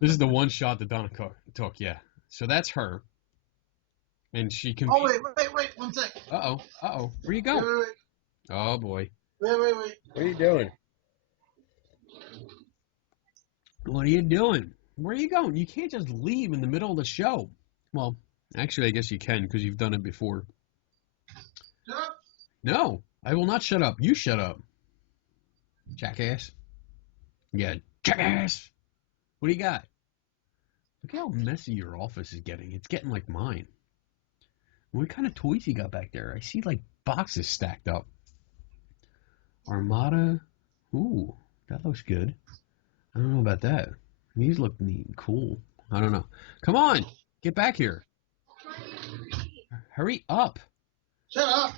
This is the one shot that Donna took, yeah. So that's her. And she can... Oh, wait, 1 sec. Uh-oh. Where you going? Wait. Oh, boy. Wait. What are you doing? What are you doing? Where are you going? You can't just leave in the middle of the show. Well, actually, I guess you can because you've done it before. Shut up. No, I will not shut up. You shut up. Jackass. Yeah, jackass. What do you got? Look how messy your office is getting. It's getting like mine. What kind of toys you got back there? I see like boxes stacked up. Armada. Ooh, that looks good. I don't know about that. These look neat and cool. I don't know. Come on, get back here. Hurry up. Shut up.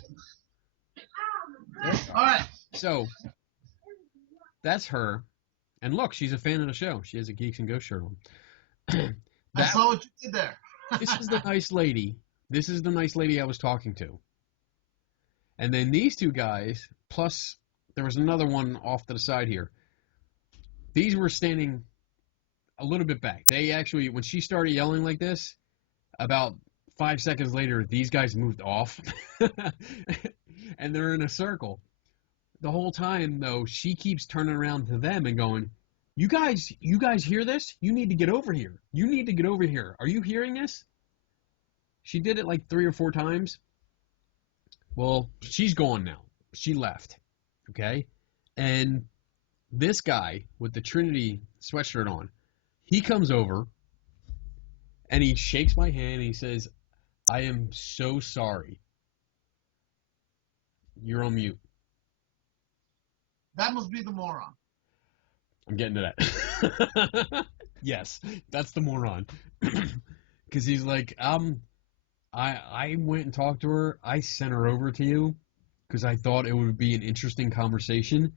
All right. So, that's her. And look, she's a fan of the show. She has a Geeks and Ghosts shirt on. I saw what you did there. This is the nice lady. This is the nice lady I was talking to. And then these two guys, plus there was another one off to the side here. These were standing a little bit back. They actually, when she started yelling like this, about 5 seconds later, these guys moved off. And they're in a circle. The whole time, though, she keeps turning around to them and going, you guys hear this? You need to get over here. You need to get over here. Are you hearing this? She did it like 3 or 4 times. Well, she's gone now. She left. Okay? And this guy with the Trinity sweatshirt on, he comes over and he shakes my hand and he says, I am so sorry. You're on mute. That must be the moron. I'm getting to that. Yes, that's the moron. Because he's like, I went and talked to her. I sent her over to you because I thought it would be an interesting conversation.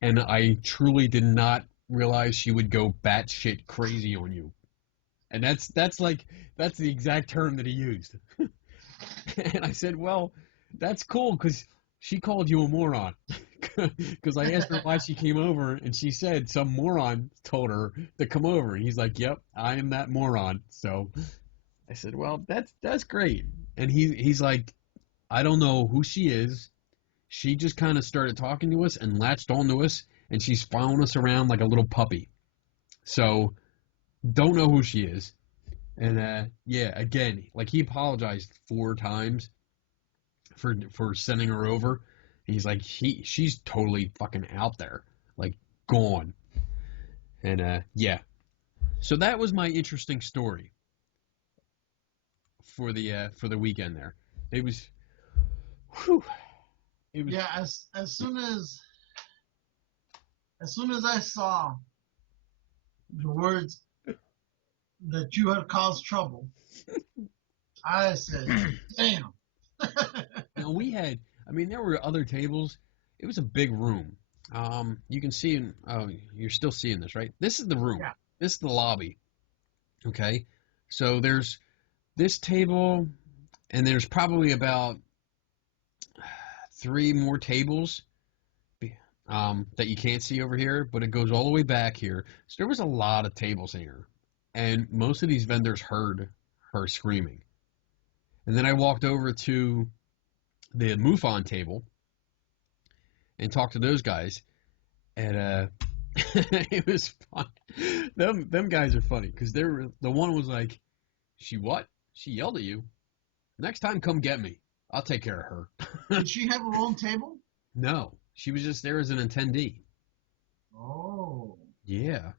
And I truly did not realize she would go batshit crazy on you. And that's the exact term that he used. And I said, well, that's cool because she called you a moron. Because I asked her why she came over, and she said some moron told her to come over. And he's like, yep, I am that moron. So I said, well, that's great. And he's like, I don't know who she is. She just kind of started talking to us and latched onto us, and she's following us around like a little puppy. So don't know who she is. And yeah, again, like he apologized 4 times for sending her over. He's like, she's totally fucking out there, like gone. And yeah, so that was my interesting story for the weekend there. It was, whew, it was. Yeah, as soon as I saw the words that you had caused trouble, I said, damn. Now we had, I mean, there were other tables. It was a big room. You can see you're still seeing this, right? This is the room. Yeah. This is the lobby. Okay. So there's this table, and there's probably about 3 more tables that you can't see over here, but it goes all the way back here. So there was a lot of tables here, and most of these vendors heard her screaming. And then I walked over to the MUFON table and talked to those guys, and it was fun. Them guys are funny because the one was like, she what? She yelled at you? Next time, come get me. I'll take care of her. Did she have her own table? No, she was just there as an attendee. Oh. Yeah.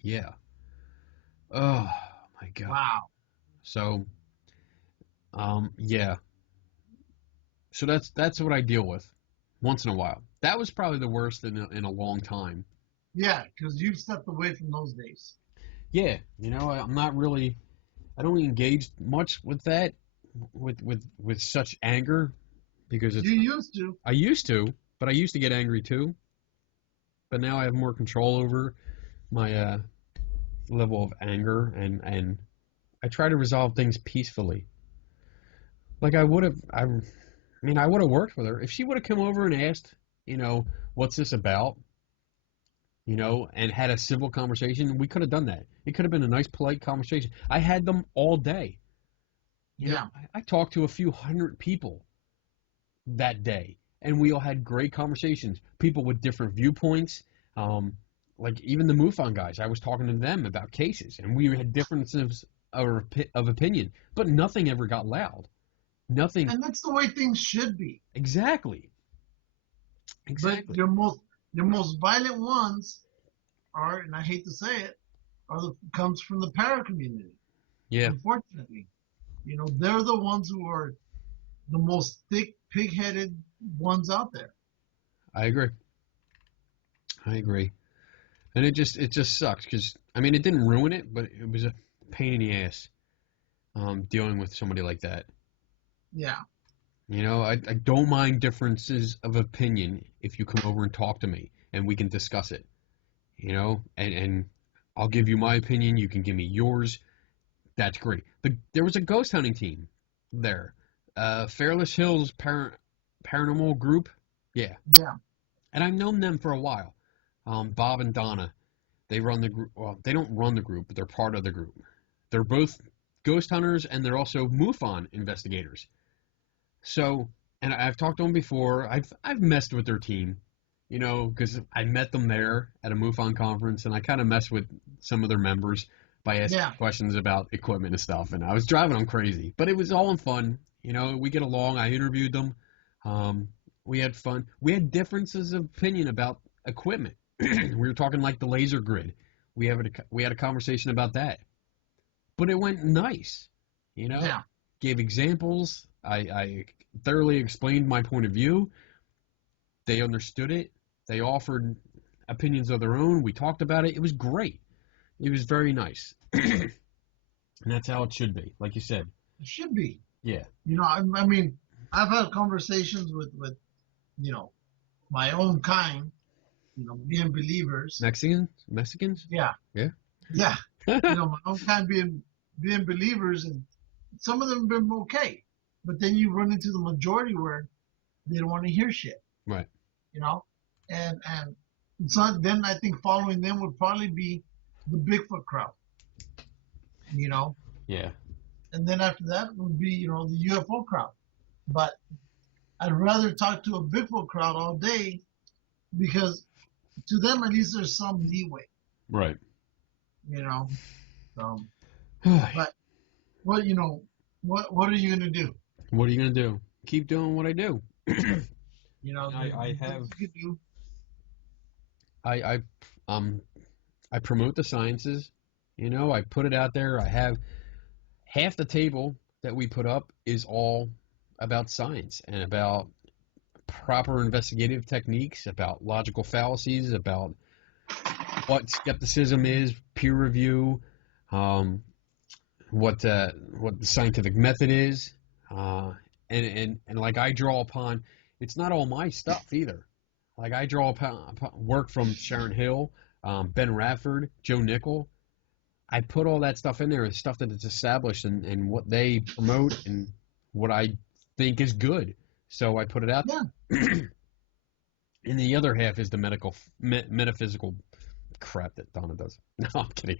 Yeah. Oh my God. Wow. So, yeah. So that's what I deal with once in a while. That was probably the worst in a long time. Yeah, because you've stepped away from those days. Yeah, I'm not really. I don't engage much with that, with such anger, because it's. You used to. I used to, but I used to get angry too. But now I have more control over my level of anger, and I try to resolve things peacefully. Like I would have, I would have worked with her if she would have come over and asked, what's this about, and had a civil conversation. We could have done that. It could have been a nice, polite conversation. I had them all day. I talked to a few hundred people that day, and we all had great conversations. People with different viewpoints, like even the MUFON guys, I was talking to them about cases, and we had differences of opinion, but nothing ever got loud. Nothing. And that's the way things should be. Exactly. But your most violent ones are, and I hate to say it, comes from the para community. Yeah. Unfortunately, they're the ones who are the most thick, pig-headed ones out there. I agree. And it just sucks because, I mean, it didn't ruin it, but it was a pain in the ass dealing with somebody like that. Yeah. I don't mind differences of opinion if you come over and talk to me and we can discuss it. And I'll give you my opinion, you can give me yours. That's great. There was a ghost hunting team there. Fairless Hills Paranormal Group. Yeah. Yeah. And I've known them for a while. Bob and Donna, they run the group. Well, they don't run the group, but they're part of the group. They're both ghost hunters, and they're also MUFON investigators. So, and I've talked to them before. I've messed with their team, because I met them there at a MUFON conference, and I kind of messed with some of their members by asking questions about equipment and stuff, and I was driving them crazy. But it was all in fun. We get along. I interviewed them. We had fun. We had differences of opinion about equipment. We were talking like the laser grid. We had a conversation about that. But it went nice. Yeah. Gave examples. I thoroughly explained my point of view. They understood it. They offered opinions of their own. We talked about it. It was great. It was very nice. And that's how it should be, like you said. It should be. Yeah. I mean, I've had conversations with my own kind, being believers. Mexicans? Yeah. Yeah. Yeah. My own kind being believers, and some of them have been okay. But then you run into the majority where they don't want to hear shit. Right. And so then I think following them would probably be the Bigfoot crowd. Yeah. And then after that would be, the UFO crowd. But I'd rather talk to a Bigfoot crowd all day, because to them at least there's some leeway. Right. But what are you gonna do? What are you gonna do? Keep doing what I do. I promote the sciences. I put it out there. I have half the table that we put up is all about science and about proper investigative techniques, about logical fallacies, about what skepticism is, peer review, what the scientific method is, and like I draw upon. It's not all my stuff either. Like I draw upon work from Sharon Hill, Ben Radford, Joe Nickel. I put all that stuff in there as stuff that is established and what they promote and what I think is good. So I put it out there. And the other half is the metaphysical crap that Donna does. No, I'm kidding.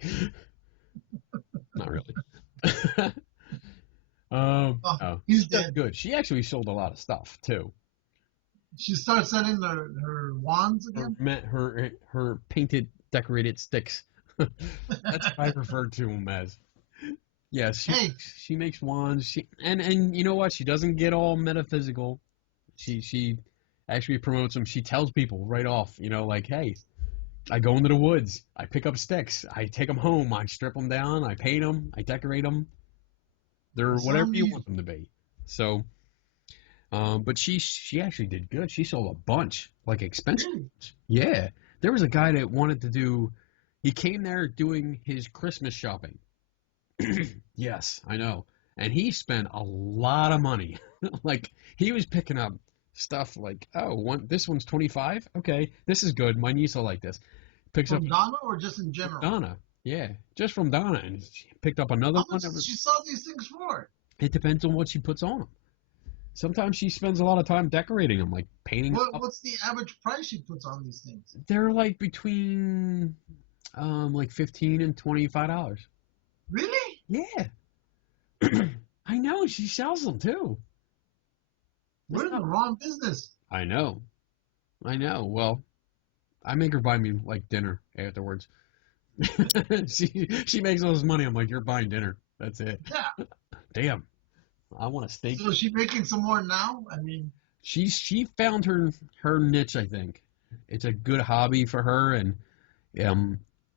Not really. He's she did good. She actually sold a lot of stuff too. She started selling her wands again? Her painted, decorated sticks. That's what I refer to them as. Yeah, she makes wands. And you know what? She doesn't get all metaphysical. She actually promotes them. She tells people right off, like, hey, I go into the woods. I pick up sticks. I take them home. I strip them down. I paint them. I decorate them. They're whatever you want them to be. So, but she actually did good. She sold a bunch, like expensive. Yeah. There was a guy that wanted to do, he came there doing his Christmas shopping. Yes, I know. And he spent a lot of money. Like, he was picking up stuff like, this one's $25? Okay, this is good. My niece will like this. Picks from up Donna or just in general? Donna, yeah. Just from Donna. And she picked up another one. How much she sell these things for? It depends on what she puts on them. Sometimes she spends a lot of time decorating them, like painting. What's the average price she puts on these things? They're like between like $15 and $25. Really? Yeah. I know, she sells them too. We're in the wrong business. I know. Well, I make her buy me like dinner afterwards. She makes all this money. I'm like, you're buying dinner. That's it. Yeah. Damn. I want a steak. So is she making some more now? I mean, She found her niche. I think it's a good hobby for her, and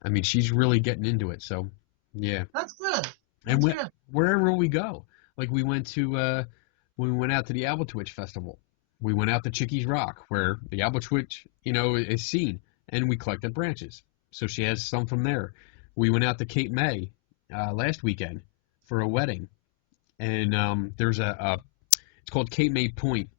I mean, she's really getting into it. So yeah. that's good. And That's good. wherever we go, like we went to when we went out to the Apple Twitch Festival, we went out to Chickies Rock, where the Apple Twitch, is seen, and we collected branches. So she has some from there. We went out to Cape May last weekend for a wedding, and there's it's called Cape May Point,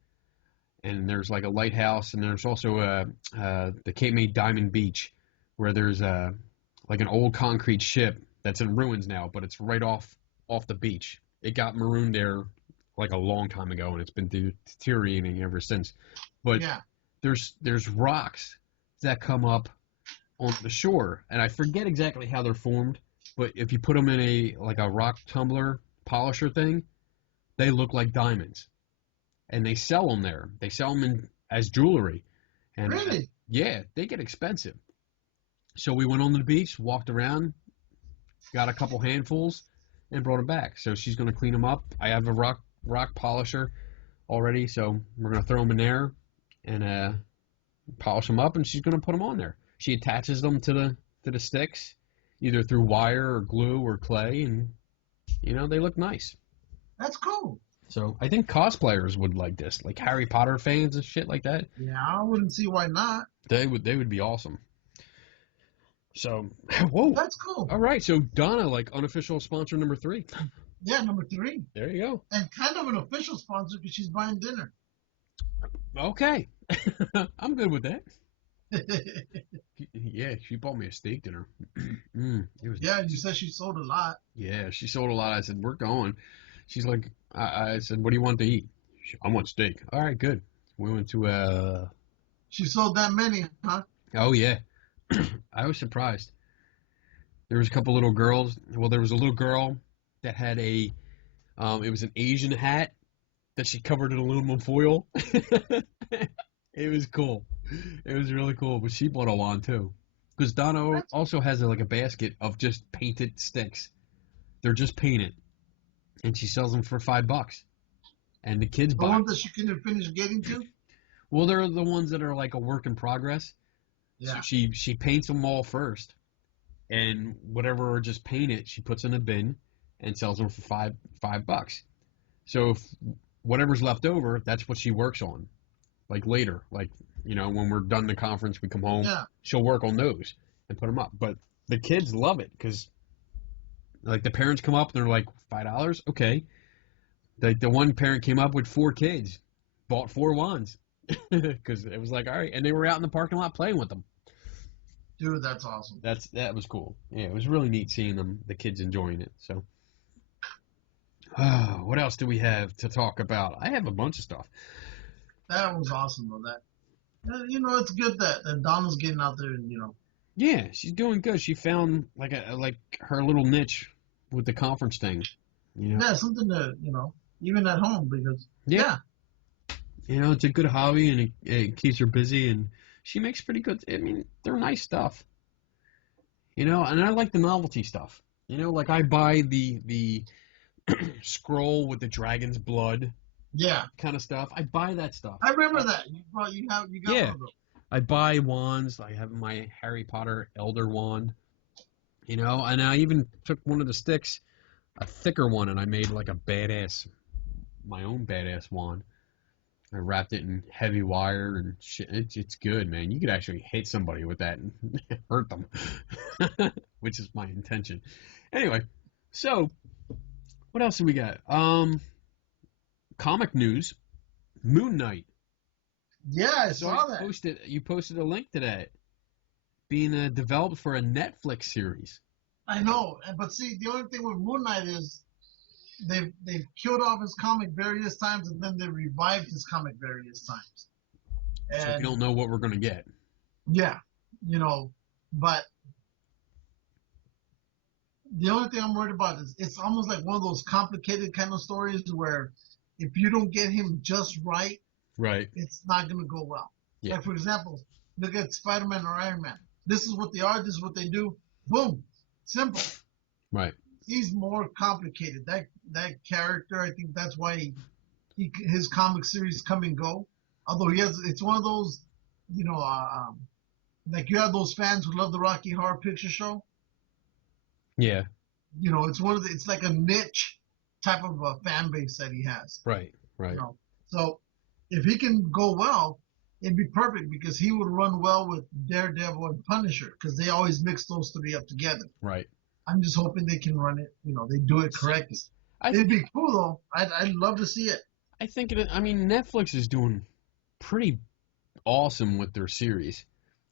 and there's like a lighthouse, and there's also the Cape May Diamond Beach, where there's like an old concrete ship that's in ruins now, but it's right off the beach. It got marooned there like a long time ago, and it's been deteriorating ever since. But Yeah. there's rocks that come up on the shore, and I forget exactly how they're formed, but if you put them in a rock tumbler polisher thing, they look like diamonds, and they sell them there. They sell them as jewelry, and Really? yeah, they get expensive. So we went on to the beach, walked around, got a couple handfuls, and brought them back. So she's gonna clean them up. I have a rock polisher already, so we're gonna throw them in there and polish them up, and she's gonna put them on there. She attaches them to the sticks, either through wire or glue or clay, and they look nice. That's cool. So I think cosplayers would like this, like Harry Potter fans and shit like that. Yeah, I wouldn't see why not. They would be awesome. So, whoa. That's cool. All right, so Donna, like unofficial sponsor number 3. Yeah, number 3. There you go. And kind of an official sponsor because she's buying dinner. Okay. I'm good with that. Yeah, she bought me a steak dinner. It was Yeah, you said she sold a lot. Yeah, she sold a lot. I said, we're going. She's like, I said, what do you want to eat? I want steak. All right, good. We went to, She sold that many, huh? oh, yeah. I was surprised. There was a couple little girls. Well, there was a little girl that had it was an Asian hat that she covered in aluminum foil. It was cool. It was really cool. But she bought a wand, too. Because Donna also has a basket of just painted sticks. They're just painted. And she sells them for $5. And the kids buy The them. ones that she couldn't finish getting to? Well, they're the ones that are like a work in progress. Yeah. So she paints them all first. And whatever are just painted, she puts in a bin and sells them for $5. So if whatever's left over, that's what she works on. Like later, when we're done the conference, we come home. Yeah. She'll work on those and put them up. But the kids love it because, like, the parents come up and they're like, $5, okay. The one parent came up with 4 kids, bought 4 wands because it was like, all right, and they were out in the parking lot playing with them. Dude, that's awesome. That was cool. Yeah, it was really neat seeing the kids enjoying it. So, what else do we have to talk about? I have a bunch of stuff. That was awesome, though. It's good that Donna's getting out there and, Yeah, she's doing good. She found like her little niche with the conference thing. Yeah, something to, even at home because, yeah. It's a good hobby and it keeps her busy and she makes pretty good. I mean, they're nice stuff. And I like the novelty stuff. Like I buy the scroll with the dragon's blood. Yeah. Kind of stuff. I buy that stuff. I remember that. You got Yeah. one of those. I buy wands. I have my Harry Potter Elder wand. And I even took one of the sticks, a thicker one, and I made like my own badass wand. I wrapped it in heavy wire and shit. It's good, man. You could actually hit somebody with that and hurt them, which is my intention. Anyway, so what else do we got? Comic news. Moon Knight. Yeah, I saw that. You posted a link to that being developed for a Netflix series. I know, but see, the only thing with Moon Knight is they've killed off his comic various times, and then they revived his comic various times. And so we don't know what we're gonna get. Yeah, but the only thing I'm worried about is it's almost like one of those complicated kind of stories where if you don't get him just right, Right. it's not gonna go well. Yeah. Like, for example, look at Spider-Man or Iron Man. This is what they are. This is what they do. Boom. Simple. Right. He's more complicated. That character, I think that's why his comic series come and go. Although it's one of those, you know, like you have those fans who love the Rocky Horror Picture Show. Yeah. You know, it's like a niche type of a fan base that he has. Right. Right. You know, so if he can go well, it'd be perfect because he would run well with Daredevil and Punisher because they always mix those three up together. Right. I'm just hoping they can run it. You know, they do it correctly. It'd be cool though. I'd love to see it. I think I mean, Netflix is doing pretty awesome with their series,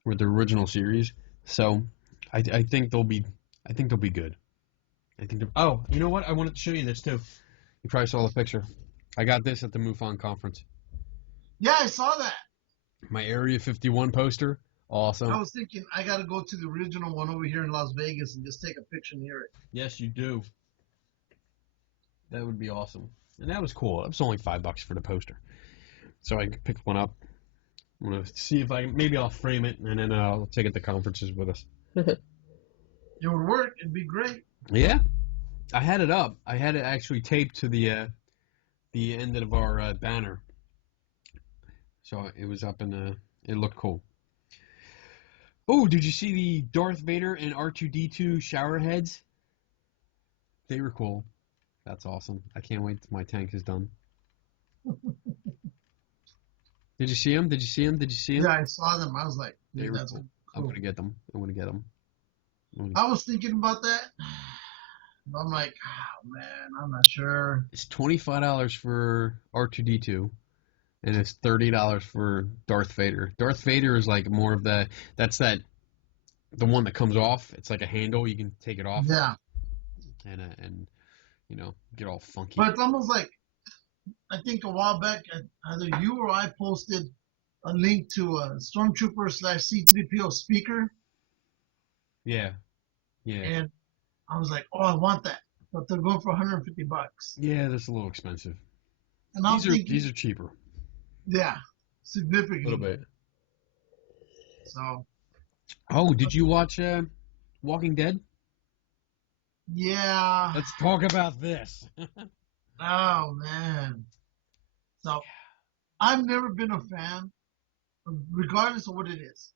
with their original series. So I think they'll be good. Oh, you know what? I wanted to show you this too. You probably saw the picture. I got this at the MUFON conference. Yeah, I saw that. My Area 51 poster. Awesome. I was thinking I got to go to the original one over here in Las Vegas and just take a picture near it. Yes, you do. That would be awesome. And that was cool. It was only $5 for the poster. So I picked one up. I'm going to see if maybe I'll frame it, and then I'll take it to conferences with us. It would work. It'd be great. Yeah. I had it up. I had it actually taped to the end of our banner. So it was up and it looked cool. Oh, did you see the Darth Vader and R2-D2 shower heads? They were cool. That's awesome. I can't wait till my tank is done. Did you see them? Yeah, I saw them. I was like, they were cool. Cool. I'm going to get them. I was thinking about that. I'm like, oh, man, I'm not sure. It's $25 for R2-D2, and it's $30 for Darth Vader. Darth Vader is like more of the one that comes off. It's like a handle. You can take it off. Yeah. And you know, get all funky. But it's almost like, I think a while back, either you or I posted a link to a Stormtrooper / C-3PO speaker. Yeah. And I was like, oh, I want that. But they're going for $150. Yeah, that's a little expensive. And these are cheaper. Yeah, significantly. A little bit. So. Oh, did you watch Walking Dead? Yeah. Let's talk about this. Oh, man. So, I've never been a fan, regardless of what it is,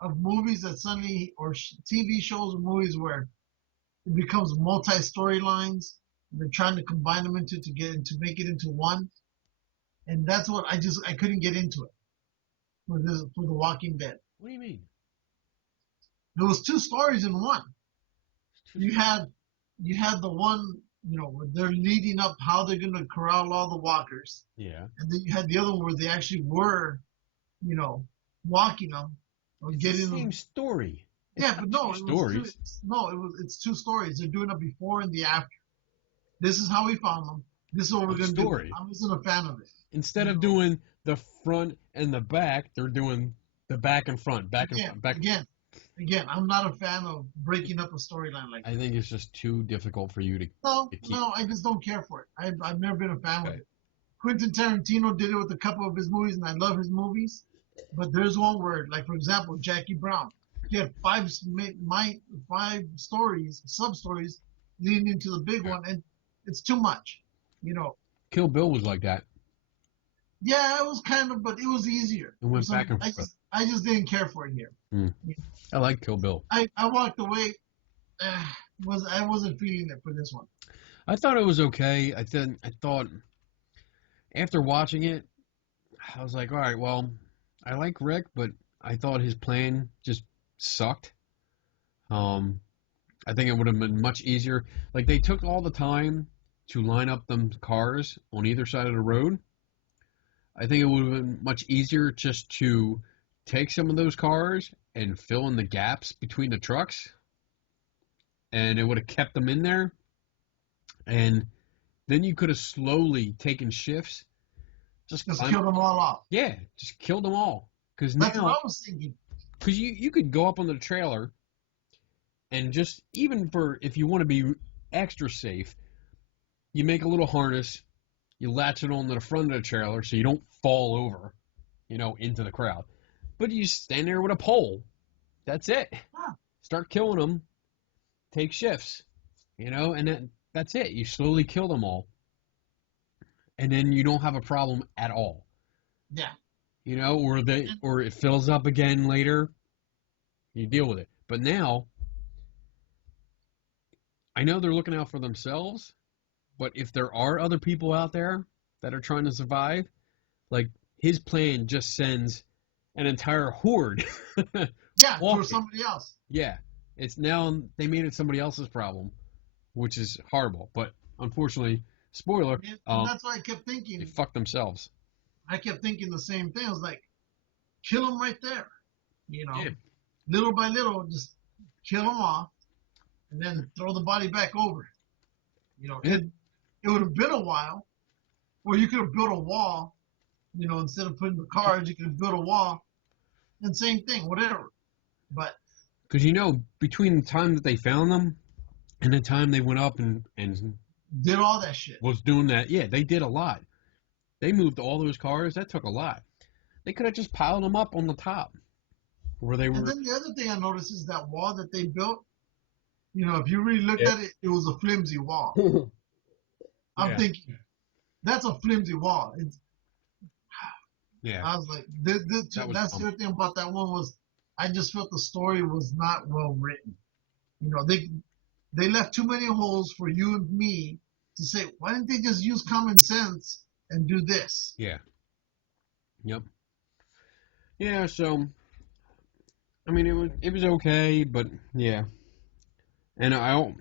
of movies that suddenly, or TV shows or movies where it becomes multi-storylines, and they're trying to combine them to make it into one. And that's what I couldn't get into it for The Walking Dead. What do you mean? There was two stories in one. You had the one, you know, where they're leading up how they're going to corral all the walkers. Yeah. And then you had the other one where they actually were, you know, walking them or it's getting the same them. story. Yeah, but no, stories. It's two stories. They're doing it before and the after. This is how we found them. This is what we're going to do. I wasn't a fan of it. Instead of doing the front and the back, they're doing the back and front, back. Again, I'm not a fan of breaking up a storyline like that. I think it's just too difficult for you to keep. No, I just don't care for it. I've never been a fan of it. Quentin Tarantino did it with a couple of his movies, and I love his movies. But there's one where, like, for example, Jackie Brown. He had five stories, sub-stories, leading into the big one, and it's too much, you know. Kill Bill was like that. Yeah, it was kind of, but it was easier. It went back and forth. I just didn't care for it here. I like Kill Bill. I walked away. I wasn't feeling it for this one. I thought it was okay. I thought after watching it, I was like, all right, well, I like Rick, but I thought his plan just sucked. I think it would have been much easier. Like, they took all the time to line up them cars on either side of the road. I think it would have been much easier just to take some of those cars and fill in the gaps between the trucks, and it would have kept them in there. And then you could have slowly taken shifts. Just kill them all off. Yeah, just kill them all. That's what I was thinking. Because you could go up on the trailer and just, even for, if you want to be extra safe, you make a little harness, you latch it onto the front of the trailer so you don't fall over, you know, into the crowd. But you stand there with a pole. That's it. Yeah. Start killing them. Take shifts. And that's it. You slowly kill them all. And then you don't have a problem at all. Yeah. Or it fills up again later. You deal with it. But now, I know they're looking out for themselves, but if there are other people out there that are trying to survive, like his plan just sends an entire horde. Yeah, for somebody else. Yeah. It's now they made it somebody else's problem, which is horrible. But unfortunately, spoiler, and that's why I kept thinking they fucked themselves. I kept thinking the same thing. I was like, kill them right there. Yeah. Little by little, just kill them off, and then throw the body back over. It would have been a while, or you could have built a wall. Instead of putting the cars, you could have built a wall, and same thing, whatever. But because between the time that they found them and the time they went up and did all that shit, was doing that, yeah, they did a lot. They moved all those cars. That took a lot. They could have just piled them up on the top where they were. And then the other thing I noticed is that wall that they built. If you really looked at it, it was a flimsy wall. I'm thinking, that's a flimsy wall. Yeah. I was like, that's the other thing about that one was, I just felt the story was not well written. They left too many holes for you and me to say, why didn't they just use common sense and do this? Yeah. Yep. Yeah. So, I mean, it was okay, but yeah. And I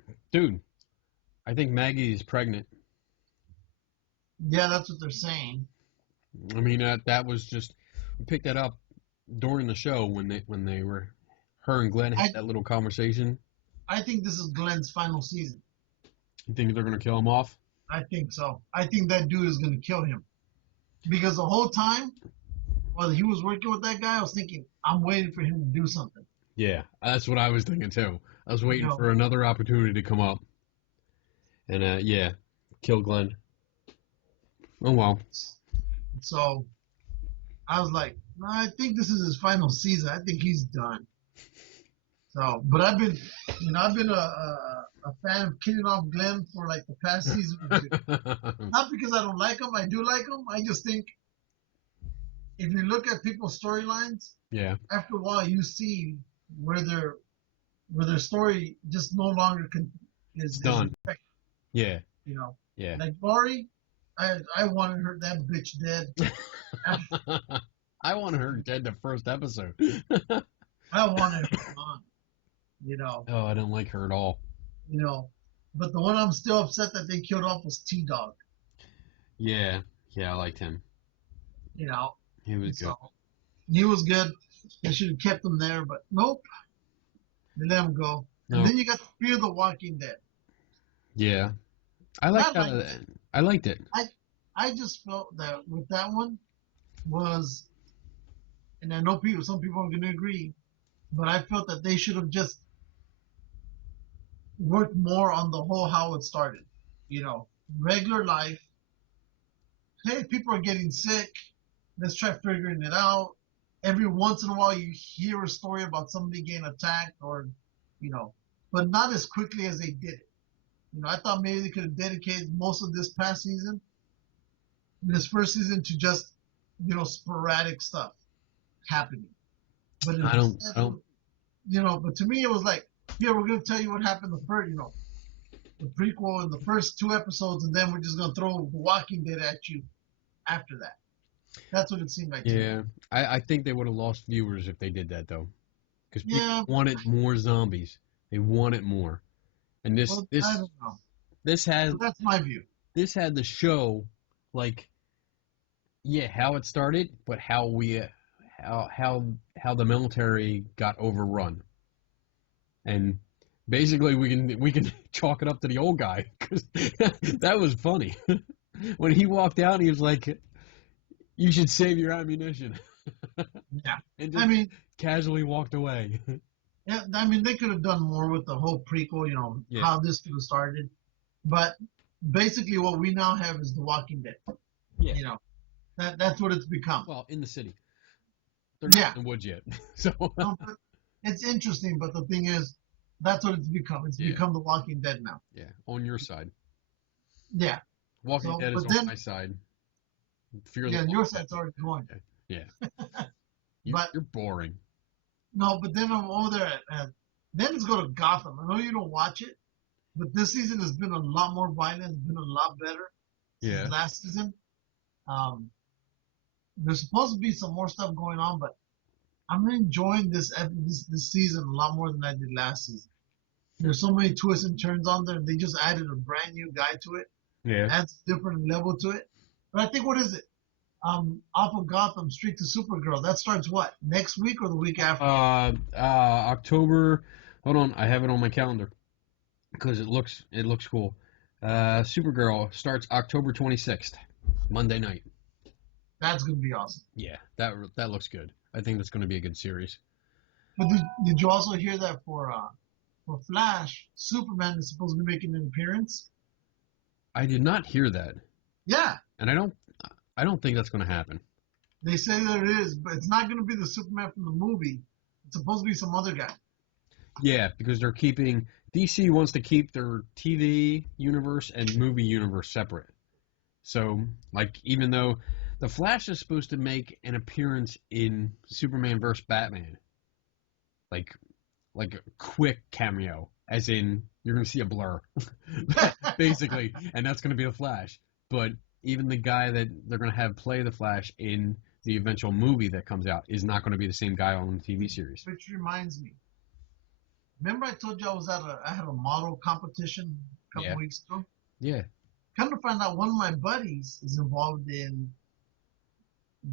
think Maggie is pregnant. Yeah, that's what they're saying. I mean, that was just, we picked that up during the show when they were, her and Glenn had that little conversation. I think this is Glenn's final season. You think they're going to kill him off? I think so. I think that dude is going to kill him. Because the whole time, while he was working with that guy, I was thinking, I'm waiting for him to do something. Yeah, that's what I was thinking too. I was waiting for another opportunity to come up. And, kill Glenn. Oh, well. So, I was like, no, I think this is his final season. I think he's done. So, but I've been a fan of killing off Glenn for like the past season or two. Not because I don't like him. I do like him. I just think if you look at people's storylines, after a while you see where their story just no longer is done. Yeah. Yeah. Like Lori, I wanted her that bitch dead. I wanted her dead the first episode. I wanted her gone. Oh, I didn't like her at all. But the one I'm still upset that they killed off was T-Dog. Yeah, I liked him. He was good. He was good. They should have kept him there, but nope. They let him go. And then you got Fear the Walking Dead. Yeah. I liked it. I just felt that with that one was, and I know some people are going to agree, but I felt that they should have just worked more on the whole how it started. Regular life. Hey, people are getting sick. Let's try figuring it out. Every once in a while, you hear a story about somebody getting attacked, or, but not as quickly as they did it. I thought maybe they could have dedicated most of this past season, this first season, to just, sporadic stuff happening. But I don't. But to me, it was like, we're going to tell you what happened the first, the prequel in the first 2 episodes, and then we're just going to throw The Walking Dead at you after that. That's what it seemed like. Yeah, I think they would have lost viewers if they did that, though. Because people wanted more zombies. They wanted more. And I don't know. That's my view. This had the show, like, how it started, but how the military got overrun. And basically, we can chalk it up to the old guy, because that was funny. When he walked out, he was like, "You should save your ammunition." Yeah, and just casually walked away. Yeah, they could have done more with the whole prequel, how this could have started. But basically, what we now have is The Walking Dead. Yeah. That's what it's become. Well, in the city. they're not Yeah. in the woods yet. So No, but it's interesting, but the thing is, that's what it's become. It's Yeah. become The Walking Dead now. yeah, on your side. Yeah. Walking So, Dead is but on then, my side. Fear the yeah, Walking your Dead. side's already going. Yeah. But You're boring. no, but then I'm over there then let's go to Gotham. I know you don't watch it, but this season has been a lot more violent. It's been a lot better since Yeah. last season. Um, there's supposed to be some more stuff going on, but I'm enjoying this season a lot more than I did last season. There's so many twists and turns on there. They just added a brand new guy to it. Yeah. Adds a different level to it. But I think, what is it? Off of Gotham, straight to Supergirl. That starts what? Next week or the week after? October. Hold on, I have it on my calendar because it looks cool. Supergirl starts October 26th, Monday night. That's gonna be awesome. Yeah, that looks good. I think that's going to be a good series. But did you also hear that for Flash, Superman is supposed to be making an appearance? I did not hear that, Yeah, and I don't think that's going to happen. they say that it is, but it's not gonna be the Superman from the movie. It's supposed to be some other guy. Yeah, because DC wants to keep their TV universe and movie universe separate. So, like, even though the Flash is supposed to make an appearance in Superman vs. Batman, like a quick cameo, as in you're going to see a blur, basically, and that's going to be the Flash. But even the guy that they're going to have play the Flash in the eventual movie that comes out is not going to be the same guy on the TV series. Which reminds me, remember I told you I had a model competition a couple weeks ago? Yeah. Come to find out, one of my buddies is involved in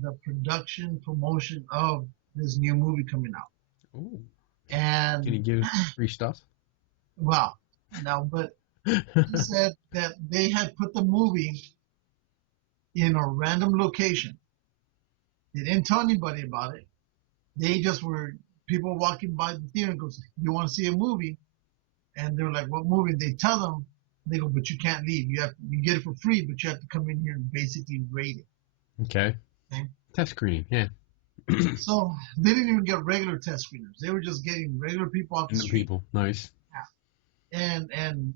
the production promotion of this new movie coming out. Ooh. And Can you give free stuff? well, no, but he said that they had put the movie in a random location. They didn't tell anybody about it. They just were people walking by the theater and goes, "You want to see a movie?" And they're like, "What movie?" They tell them. They go, "But you can't leave. You get it for free, but you have to come in here and basically rate it." Okay. Test screening, yeah. So they didn't even get regular test screeners. They were just getting regular people off the street. People, nice. Yeah. And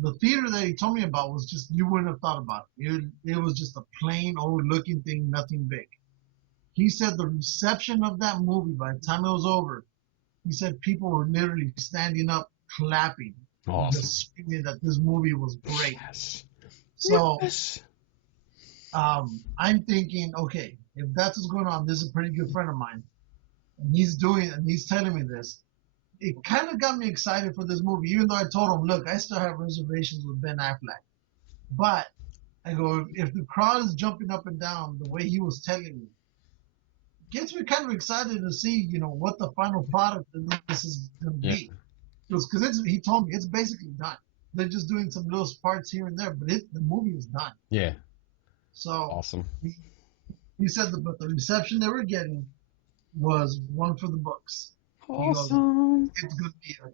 the theater that he told me about was just, you wouldn't have thought about it. It was just a plain old looking thing, nothing big. He said the reception of that movie, by the time it was over, he said people were literally standing up, clapping, just screaming that this movie was great. Yes. So Yes. I'm thinking, okay, if that's what's going on, this is a pretty good friend of mine, and he's telling me this. It kind of got me excited for this movie, even though I told him, look, I still have reservations with Ben Affleck. But I go, if the crowd is jumping up and down the way he was telling me, it gets me kind of excited to see, what the final product of this is going to be. Because he told me it's basically done. They're just doing some little parts here and there, but the movie is done. Yeah. So awesome. He said but the reception they were getting was one for the books. Awesome.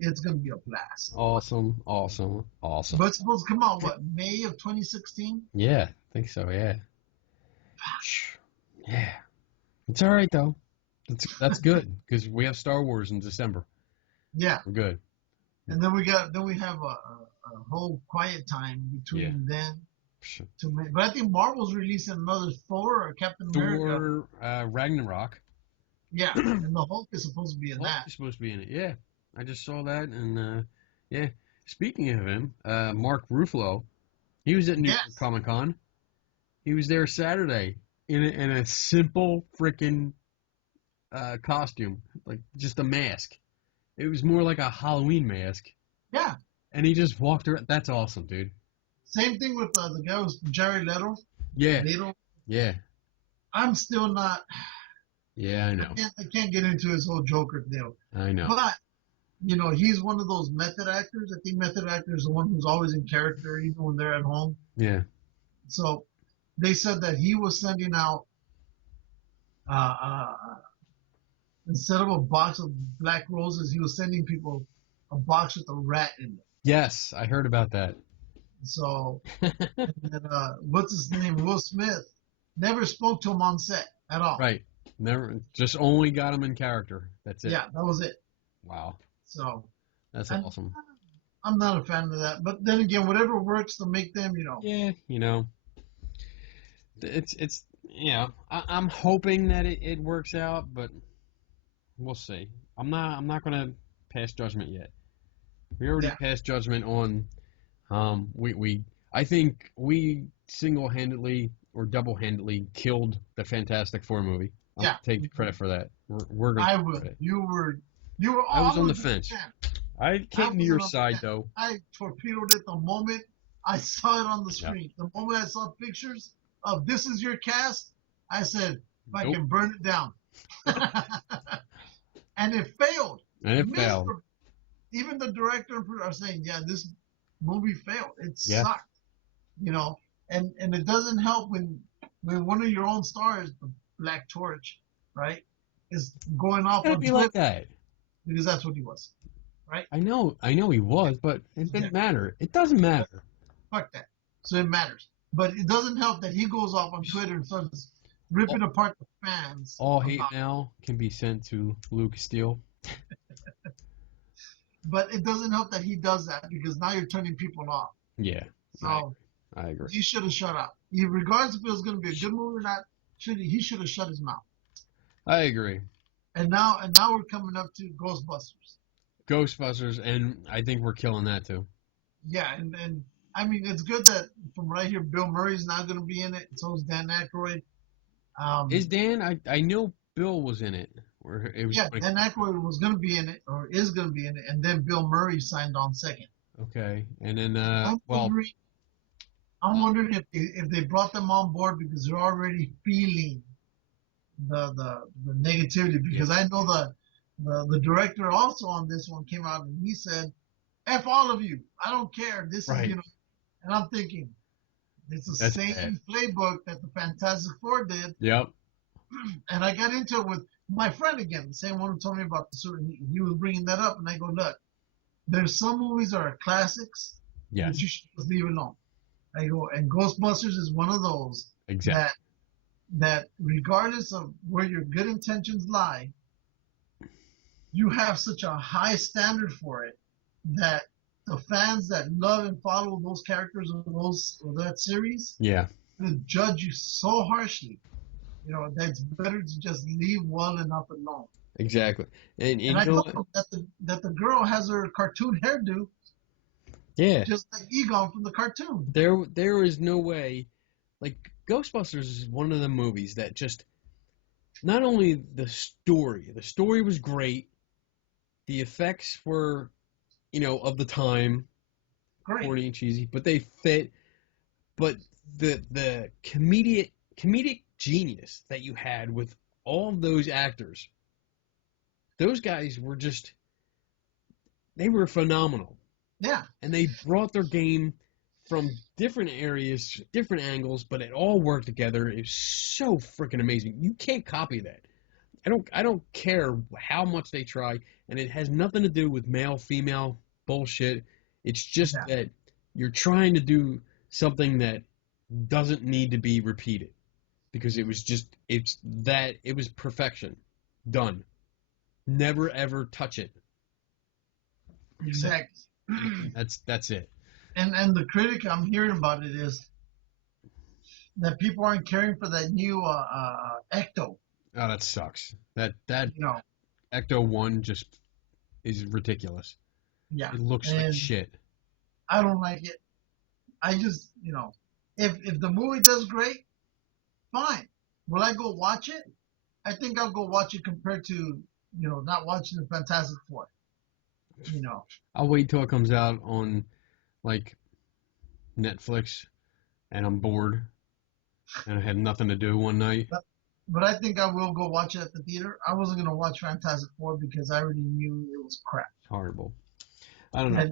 It's gonna be a blast. Awesome. But it's supposed to come out May of 2016? Yeah, I think so. Yeah. Yeah. It's all right though. That's good because we have Star Wars in December. Yeah. We're good. And then we have a whole quiet time between then. But I think Marvel's releasing another Thor or Captain America. Thor, Ragnarok. Yeah, and the Hulk is supposed to be in that. Hulk is supposed to be in it. Yeah, I just saw that, and yeah. Speaking of him, Mark Ruffalo, he was at New York Comic Con. He was there Saturday in a simple freaking costume, like just a mask. It was more like a Halloween mask. Yeah. And he just walked around. That's awesome, dude. Same thing with the guy who's Jared Leto. Yeah. Leto. Yeah. I'm still not. Yeah, I know. I can't get into his whole Joker deal. I know. But, he's one of those method actors. I think method actor is the one who's always in character, even when they're at home. Yeah. So they said that he was sending out, instead of a box of black roses, he was sending people a box with a rat in it. Yes, I heard about that. So, and, what's his name? Will Smith never spoke to him on set at all. Right. Never, just only got him in character. That's it. Yeah, that was it. Wow, So that's and awesome. I'm not a fan of that. But then again, whatever works to make them, Yeah, it's I'm hoping that it works out, but we'll see. I'm not gonna pass judgment yet. We already yeah, passed judgment on I think we single-handedly or double-handedly killed the Fantastic Four movie. I'll yeah. take the credit for that. We're gonna I take will. credit. You were. I Oh, was I on the was a fence. fan. I came to your side fan. though. I torpedoed it the moment I saw it on the Yep. screen. The moment I saw pictures of this is your cast, I said, if I Nope. can burn it down. And it failed. And it failed. Even the director and producer are saying, yeah, this movie failed. It Yeah. sucked. And it doesn't help when one of your own stars, the Black Torch, right, is going off It's gotta on be Twitter like that. because that's what he was, right? I know he was, but it didn't matter. It doesn't matter. Fuck that. So it matters. But it doesn't help that he goes off on Twitter and starts ripping apart the fans. All hate mail can be sent to Luke Steele. But it doesn't help that he does that because now you're turning people off. Yeah. So I agree. he should have shut up. Regardless if it was going to be a good movie or not, he should have shut his mouth. I agree. And now we're coming up to Ghostbusters, and I think we're killing that too. Yeah, and I mean it's good that from right here Bill Murray's not going to be in it. So is Dan Aykroyd. Is Dan? I know Bill was in it. Or it was Dan Aykroyd was going to be in it, or is going to be in it, and then Bill Murray signed on second. Okay, and then I'm wondering if they brought them on board because they're already feeling the negativity. Because I know the director also on this one came out and he said, "F all of you, I don't care." This right. is and I'm thinking it's the same playbook that the Fantastic Four did. Yep. And I got into it with my friend again, the same one who told me about the suit. He was bringing that up, and I go, look, there's some movies that are classics that you should just leave alone. I go, and Ghostbusters is one of those that regardless of where your good intentions lie, you have such a high standard for it that the fans that love and follow those characters or that series, will judge you so harshly. That's better to just leave well enough alone. Exactly. And I told them that the girl has her cartoon hairdo. Yeah. Just like Egon from the cartoon. There is no way. Like, Ghostbusters is one of the movies that just, not only the story was great, the effects were, of the time, great, corny and cheesy, but they fit. But the comedic genius that you had with all of those actors, those guys were they were phenomenal. Yeah. And they brought their game from different areas, different angles, but it all worked together. It's so freaking amazing. You can't copy that. I don't care how much they try, and it has nothing to do with male, female bullshit. It's just that you're trying to do something that doesn't need to be repeated. Because it was perfection. Done. Never ever touch it. Exactly. That's it. And the critic I'm hearing about it is that people aren't caring for that new Ecto. Oh, that sucks. That Ecto 1 just is ridiculous. Yeah. It looks like shit. I don't like it. I just, if the movie does great, fine. Will I go watch it? I think I'll go watch it compared to, not watching the Fantastic Four. I'll wait till it comes out on, like, Netflix, and I'm bored, and I had nothing to do one night. But I think I will go watch it at the theater. I wasn't going to watch Fantastic Four because I already knew it was crap. Horrible. I don't know.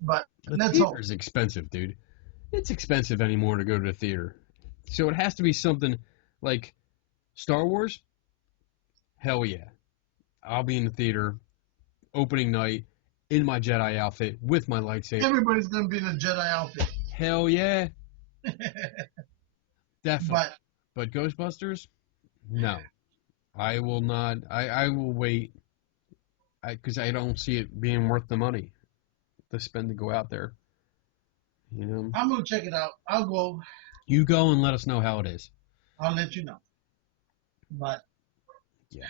But the theater's expensive, dude. It's expensive anymore to go to the theater. So it has to be something like Star Wars. Hell yeah. I'll be in the theater opening night in my Jedi outfit with my lightsaber. Everybody's going to be in a Jedi outfit. Hell yeah. Definitely. But Ghostbusters, No, I will not. I will wait. Because I don't see it being worth the money to spend to go out there. You know, I'm gonna check it out. I'll go. you go and let us know how it is. I'll let you know. But Yeah,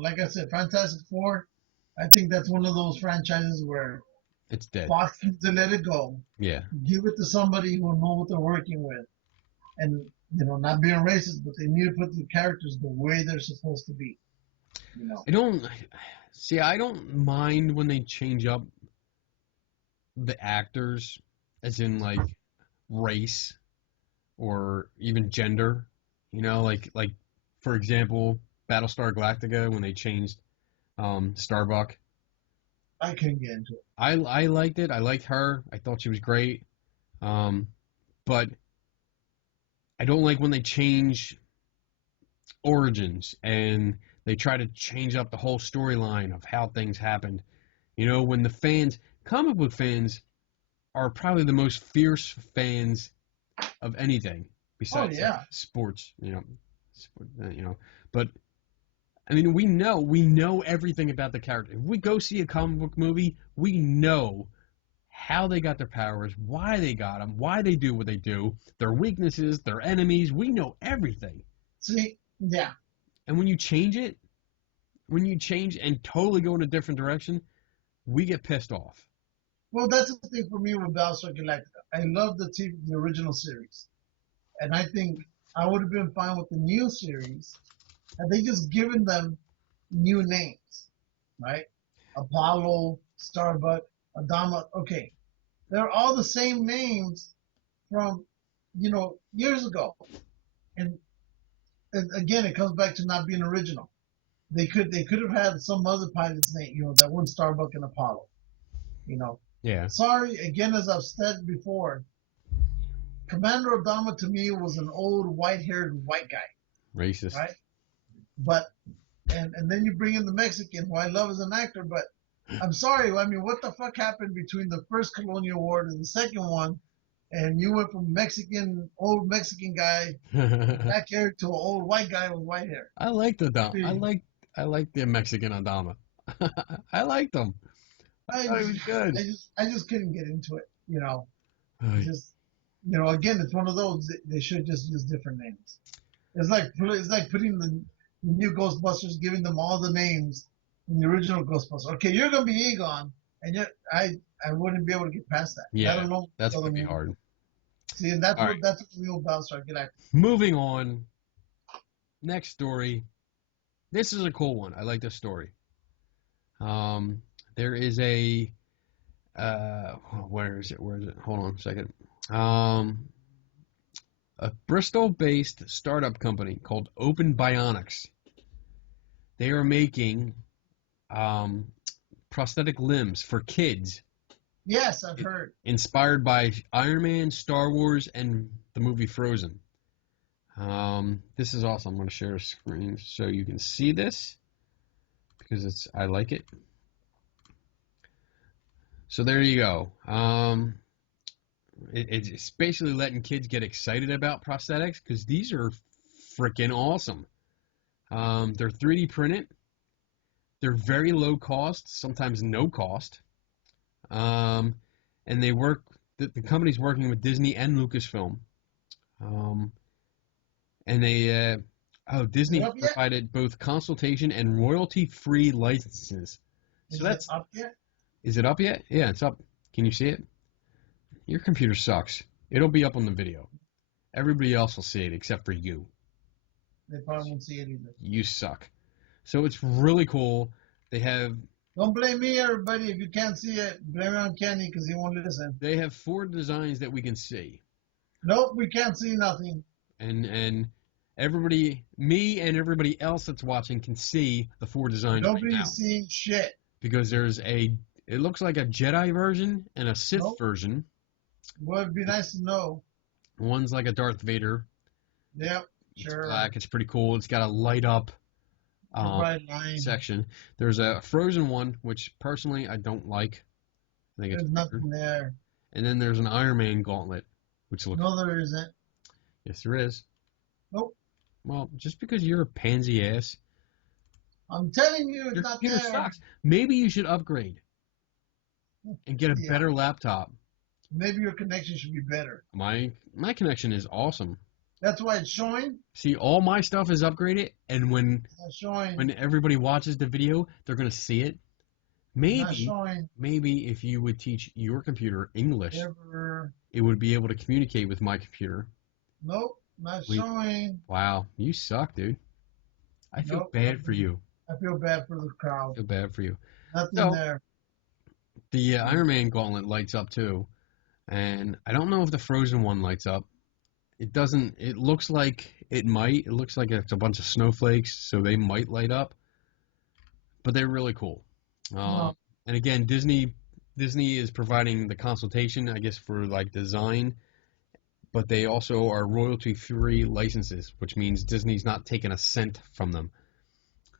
like I said, Fantastic Four. I think that's one of those franchises where it's dead. Fox needs to let it go, Yeah, give it to somebody who know what they're working with, and not being racist, but they need to put the characters the way they're supposed to be. I don't see. I don't mind when they change up the actors, as in like race or even gender. Like for example, Battlestar Galactica when they changed Starbuck. I couldn't get into it. I liked it. I liked her. I thought she was great. Um, but I don't like when they change origins and they try to change up the whole storyline of how things happened. When the fans, comic book fans, are probably the most fierce fans of anything Oh besides like yeah. sports. But I mean, we know everything about the character. If we go see a comic book movie, we know how they got their powers, why they got them, why they do what they do, their weaknesses, their enemies. We know everything. See, yeah. And when you change it, when you change and totally go in a different direction, we get pissed off. Well, that's the thing for me with Battlestar Galactica. I love the original series, and I think I would have been fine with the new series had they just given them new names, right? Apollo, Starbuck, Adama. Okay, they're all the same names from years ago, and, again, it comes back to not being original. They could have had some other pilot's name, that one Starbuck and Apollo, you know. Yeah. Sorry, again, as I've said before, Commander Obama to me was an old white-haired white guy, Racist. right? But and then you bring in the Mexican, who I love as an actor, but I'm sorry. I mean, what the fuck happened between the first colonial war and the second one? And you went from old Mexican guy, black hair, to an old white guy with white hair. I like the I like the Mexican Adama. I liked him. I thought he was good. I just couldn't get into it. Ay. Just again, it's one of those. They should just use different names. It's like putting the new Ghostbusters, giving them all the names in the original Ghostbusters. Okay, you're gonna be Egon, and yet I wouldn't be able to get past that. I Yeah, don't know. that's gonna be hard. See, and that's All what right. that's what the real Battlestar Galactica. Moving on. Next story. This is a cool one. I like this story. There is a where is it? Where is it? Hold on a second. A Bristol-based startup company called Open Bionics. They are making prosthetic limbs for kids. Yes, I've heard. Inspired by Iron Man, Star Wars, and the movie Frozen. This is awesome. I'm going to share a screen so you can see this because I like it. So there you go. It's basically letting kids get excited about prosthetics because these are freaking awesome. They're 3D printed. They're very low cost, sometimes no cost. And they work. The company's working with Disney and Lucasfilm. And they Disney provided both consultation and royalty-free licenses. So Is it up yet? Is it up yet? Yeah, it's up. Can you see it? Your computer sucks. It'll be up on the video. Everybody else will see it except for you. They probably won't see it either. You suck. So it's really cool. They have... Don't blame me, everybody. If you can't see it, blame it on Kenny because he won't listen. They have 4 designs that we can see. Nope, we can't see nothing. And everybody, me and everybody else that's watching can see the 4 designs right now. Nobody's seeing shit. Because there's it looks like a Jedi version and a Sith version. Well, it'd be nice to know. One's like a Darth Vader. Yep, sure. It's black. It's pretty cool. It's got a light up section. There's a Frozen one, which personally I don't like. I think there's nothing there. And then there's an Iron Man gauntlet, which looks... No, there isn't. Yes, there is. Nope. Well, just because you're a pansy ass, I'm telling you, it's your not computer there. sucks. Maybe you should upgrade and get a Yeah, better laptop. maybe your connection should be better. My connection is awesome. That's why it's showing. See, all my stuff is upgraded, and It's not showing. when everybody watches the video, they're gonna see it. Not Maybe showing. maybe if you would teach your computer English, Ever. it would be able to communicate with my computer. Nope. Not We- showing. Wow, you suck, dude. I feel Nope. bad for you. I feel bad for the I crowd. feel bad for you. Nothing So, there. the Iron Man gauntlet lights up too, and I don't know if the Frozen one lights up. It doesn't. It looks like it might. It looks like it's a bunch of snowflakes, so they might light up. But they're really cool. No. And again, Disney is providing the consultation, I guess, for like design, but they also are royalty-free licenses, which means Disney's not taking a cent from them.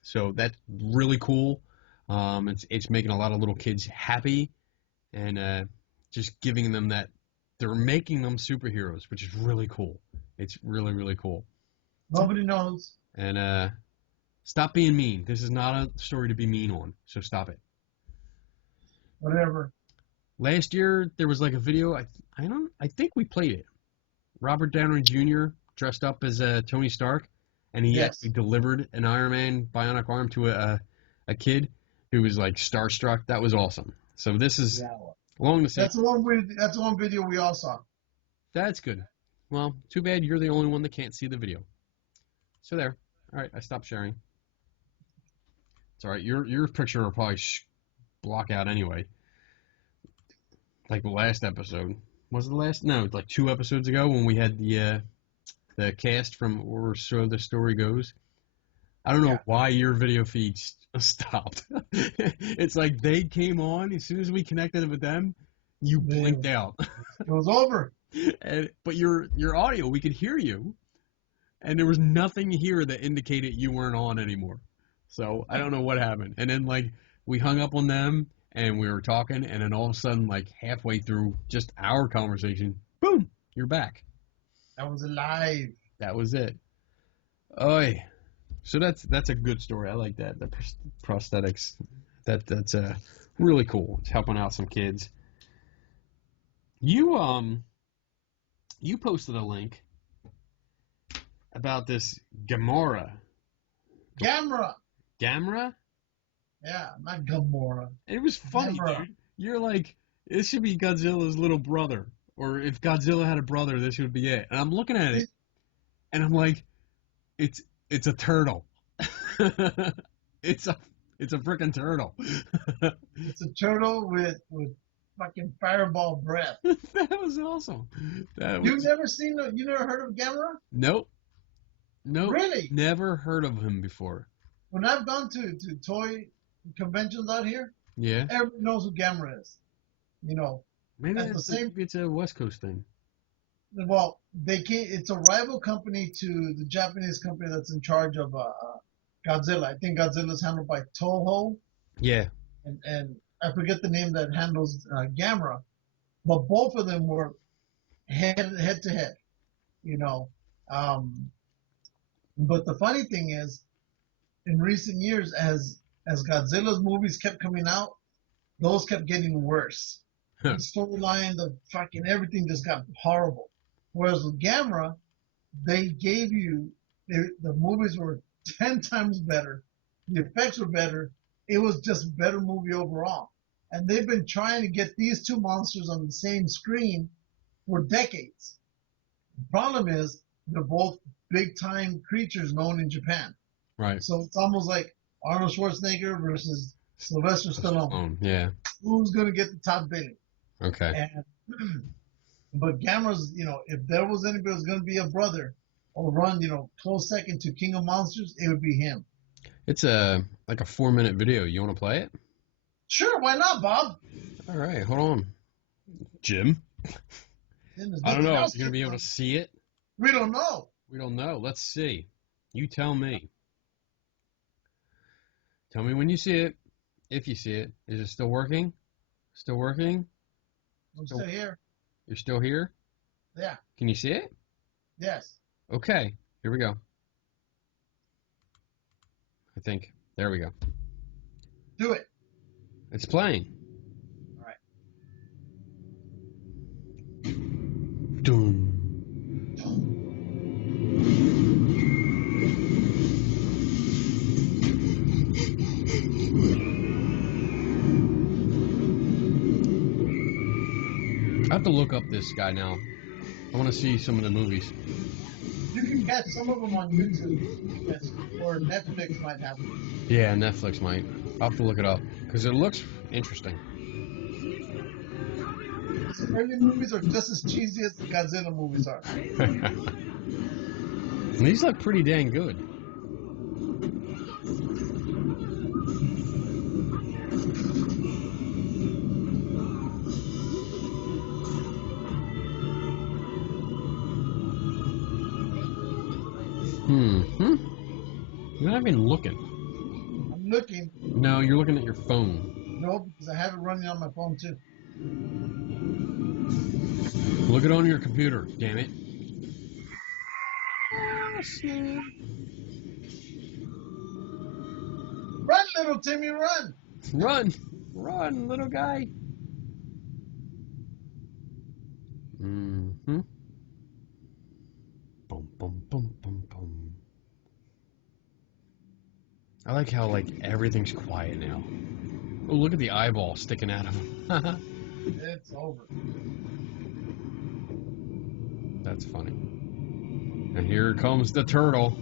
So that's really cool. It's making a lot of little kids happy, and just giving them that they're making them superheroes, which is really cool. It's really, really cool. Nobody knows. And stop being mean. This is not a story to be mean on, so stop it. Whatever. Last year there was like a video. I think we played it. Robert Downey Jr. dressed up as Tony Stark, and he Yes. actually delivered an Iron Man bionic arm to a kid who was like starstruck. That was awesome. So this is Yeah. along the same. That's the one video we all saw. That's good. Well, too bad you're the only one that can't see the video. So there. All right, I stopped sharing. It's all right. Your picture will probably block out anyway. Like the last episode. Was it the last? No, like 2 episodes ago when we had the cast from Or So the Story Goes. I don't know why your video feed stopped. It's like they came on as soon as we connected with them, you blinked out. It was over. But your audio, we could hear you, and there was nothing here that indicated you weren't on anymore. So I don't know what happened. And then like we hung up on them and we were talking, and then all of a sudden, like halfway through just our conversation, boom, you're back. I was alive. That was it. Oy. So that's a good story. I like that. The prosthetics. That's really cool. It's helping out some kids. You posted a link about this Gamera. Gamera. Gamera? Yeah, not Gamora. It was funny, Gamera. dude. You're like, this should be Godzilla's little brother. Or if Godzilla had a brother, this would be it. And I'm looking at it, and I'm like, it's a turtle. It's a freaking turtle. It's a turtle with fucking fireball breath. That was awesome. You never heard of Gamera? Nope. Really? Never heard of him before. When I've gone to toy conventions out here, Yeah. everyone knows who Gamera is. You know, Maybe At the same- it's a West Coast thing. well, it's a rival company to the Japanese company that's in charge of Godzilla. I think Godzilla's handled by Toho, Yeah. and I forget the name that handles Gamera, but both of them were head to head, you know. But the funny thing is, in recent years, as Godzilla's movies kept coming out, those kept getting worse. The storyline, the fucking everything just got horrible. Whereas with Gamera, they gave you the movies were 10 times better, the effects were better. It was just a better movie overall. And they've been trying to get these two monsters on the same screen for decades. The problem is they're both big time creatures known in Japan. Right. So it's almost like Arnold Schwarzenegger versus Sylvester Stallone. Yeah. Who's going to get the top billing? Okay. And, but Gamera's, if there was anybody who's going to be a brother or run, close second to King of Monsters, it would be him. It's like a 4-minute video. You want to play it? Sure, why not, Bob? All right, hold on, Jim. I don't know. Is you gonna be able to see it? We don't know. We don't know. Let's see. You tell me. Tell me when you see it. If you see it. Is it still working? Still working? I'm still here. You're still here? Yeah. Can you see it? Yes. Okay. Here we go. think. There we go. Do it. It's playing. All right. Doom. I have to look up this guy now. I want to see some of the movies. You can catch some of them on YouTube, yes, or Netflix might have them. Yeah, Netflix might. I'll have to look it up because it looks interesting. His early movies are just as cheesy as the Godzilla movies are. These look pretty dang good. You're not even looking. I'm looking. No, you're looking at your phone. No, because I have it running on my phone too. Look it on your computer, damn it. Run, little Timmy, run! Run! Run, little guy! Mm-hmm. Boom, boom, boom, boom, boom. I like how, like, everything's quiet now. Oh, look at the eyeball sticking out of him. It's over. That's funny. And here comes the turtle.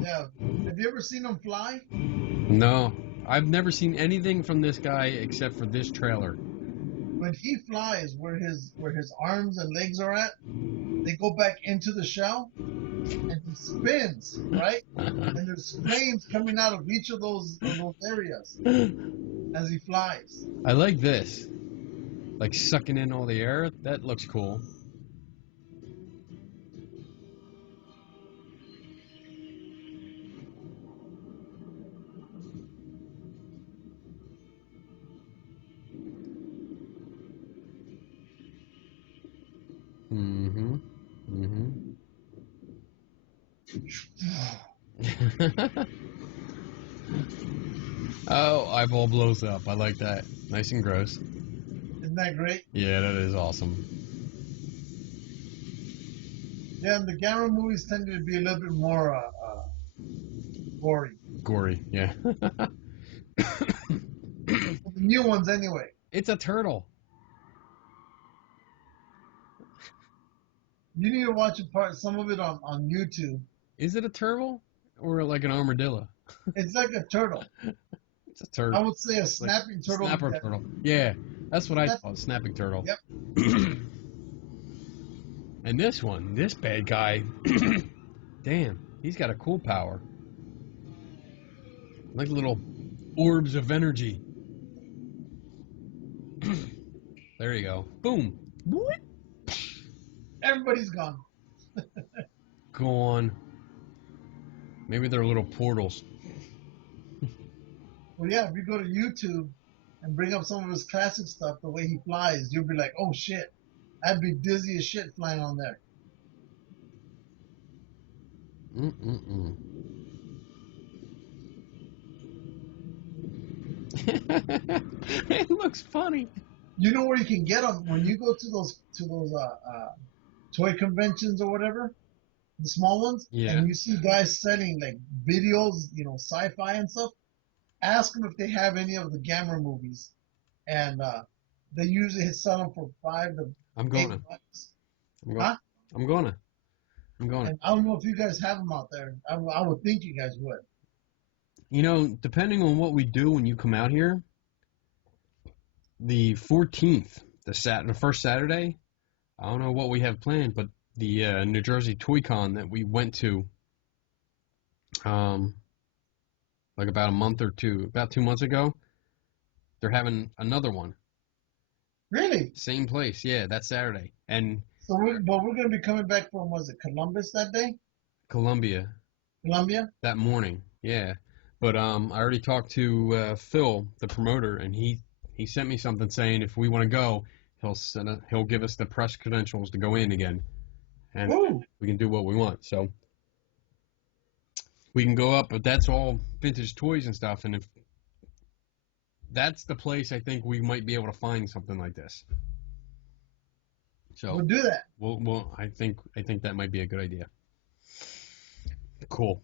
Yeah. Have you ever seen him fly? No, I've never seen anything from this guy except for this trailer. When he flies, where his arms and legs are at, they go back into the shell, and he spins, right? And there's flames coming out of each of those areas as he flies. I like this. Like sucking in all the air. That looks cool. Mm-hmm. Oh, eyeball blows up. I like that. Nice and gross. Isn't that great? Yeah, that is awesome. Yeah, and the Gamera movies tended to be a little bit more gory. Gory, yeah. The new ones, anyway. It's a turtle. You need to watch some of it on YouTube. Is it a turtle or like an armadillo? It's like a turtle. It's a turtle. I would say a snapping turtle. Snapper turtle. Yeah, that's what I call it, snapping turtle. Yep. And this one, this bad guy, damn, he's got a cool power. Like little orbs of energy. There you go. Boom. What? Everybody's gone. Gone. Maybe they're little portals. Well, yeah, if you go to YouTube and bring up some of his classic stuff, the way he flies, you'll be like, oh shit, I'd be dizzy as shit flying on there. It looks funny. You know where you can get them when you go to those toy conventions or whatever, the small ones. Yeah. And you see guys selling like videos, sci-fi and stuff. Ask them if they have any of the Gamera movies, and they usually sell them for $5 to $8. I'm gonna. And I don't know if you guys have them out there. I would think you guys would. Depending on what we do when you come out here, the 14th, the first Saturday, I don't know what we have planned, but the New Jersey Toy Con that we went to, like about 2 months ago, they're having another one. Really? Same place, yeah, that Saturday. And so we're going to be coming back from, was it Columbus that day? Columbia? That morning, yeah. But I already talked to Phil, the promoter, and he sent me something saying if we want to go, he'll give us the press credentials to go in again, and we can do what we want. So We can go up, but that's all vintage toys and stuff. And if that's the place, I think we might be able to find something like this. So We'll do that. Well, I think that might be a good idea. Cool.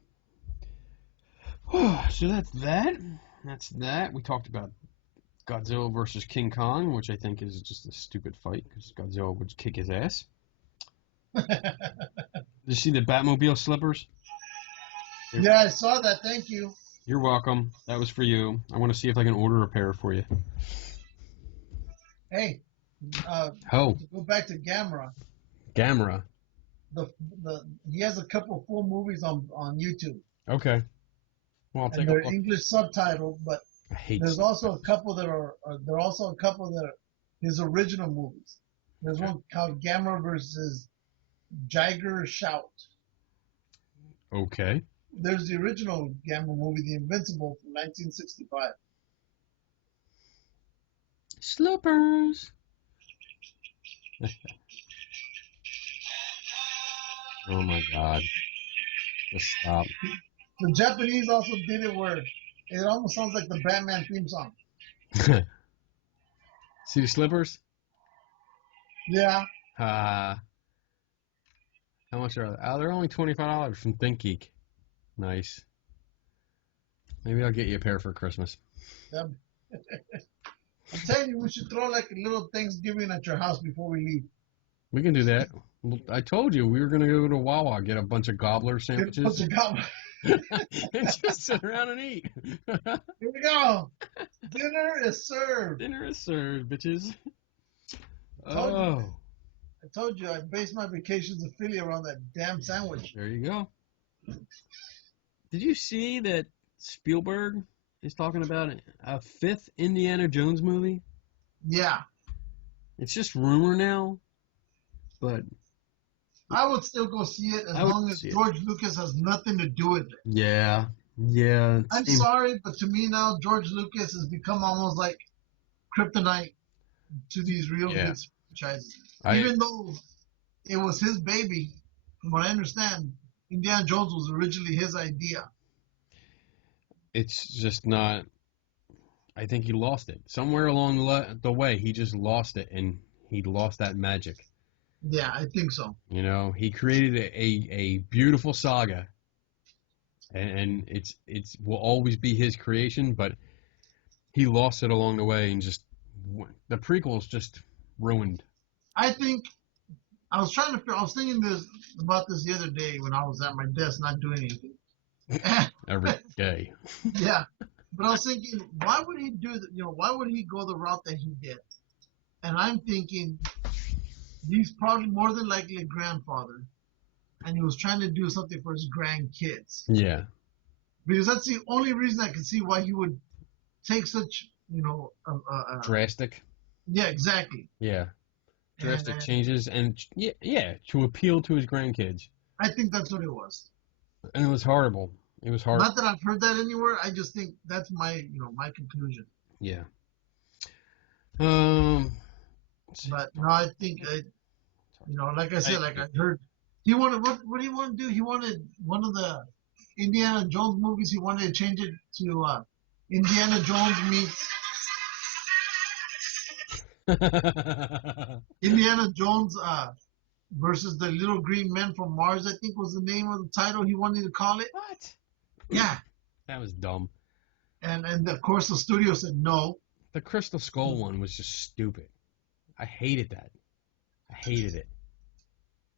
So that's that. That's that. We talked about Godzilla versus King Kong, which I think is just a stupid fight because Godzilla would kick his ass. Did you see the Batmobile slippers? Yeah, I saw that. Thank you. You're welcome. That was for you. I want to see if I can order a pair for you. Hey, Oh, to go back to Gamera, Gamera. he has a couple full movies on YouTube, Okay. Well, I'll take and a they're look. English subtitled, but I hate there's stuff. also a couple that are his original movies. There's one called Gamera versus Jiger Shout. Okay. There's the original Gamera movie, The Invincible, from 1965. Slippers. Oh my God. Just stop. The Japanese also did it where it almost sounds like the Batman theme song. See the slippers? Yeah. How much are they? Oh, they're only $25 from ThinkGeek. Nice. Maybe I'll get you a pair for Christmas. I'm telling you, we should throw like a little Thanksgiving at your house before we leave. We can do that. I told you we were gonna go to Wawa, get a bunch of gobbler sandwiches, and just sit around and eat. Here we go. Dinner is served. Dinner is served, bitches. I told you I based my vacations in Philly around that damn sandwich. There you go. Did you see that Spielberg is talking about a 5th Indiana Jones movie? Yeah. It's just rumor now, but I would still go see it as long as George Lucas has nothing to do with it. Yeah. I'm sorry, but to me now, George Lucas has become almost like kryptonite to these real good franchises. Even though it was his baby, from what I understand, Indiana Jones was originally his idea. It's just not. I think he lost it. Somewhere along the way, he just lost it, and he lost that magic. Yeah, I think so. You know, he created a beautiful saga, and it's will always be his creation, but he lost it along the way, and just the prequels just ruined. I think I was thinking about this the other day when I was at my desk not doing anything. Every day. Yeah, but I was thinking, why would he why would he go the route that he did? And I'm thinking, he's probably more than likely a grandfather, and he was trying to do something for his grandkids. Yeah. Because that's the only reason I can see why he would take such, drastic. Yeah, exactly. Yeah. Drastic changes, and to appeal to his grandkids. I think that's what it was. And it was horrible. It was horrible. Not that I've heard that anywhere. I just think that's my conclusion. Yeah. But no, I think like I said, I heard he wanted what do you want to do? He wanted one of the Indiana Jones movies. He wanted to change it to Indiana Jones meets Indiana Jones versus the Little Green Men from Mars, I think was the name of the title he wanted to call it. What? Yeah. That was dumb. And of course the studio said no. The Crystal Skull one was just stupid. I hated that. I hated it.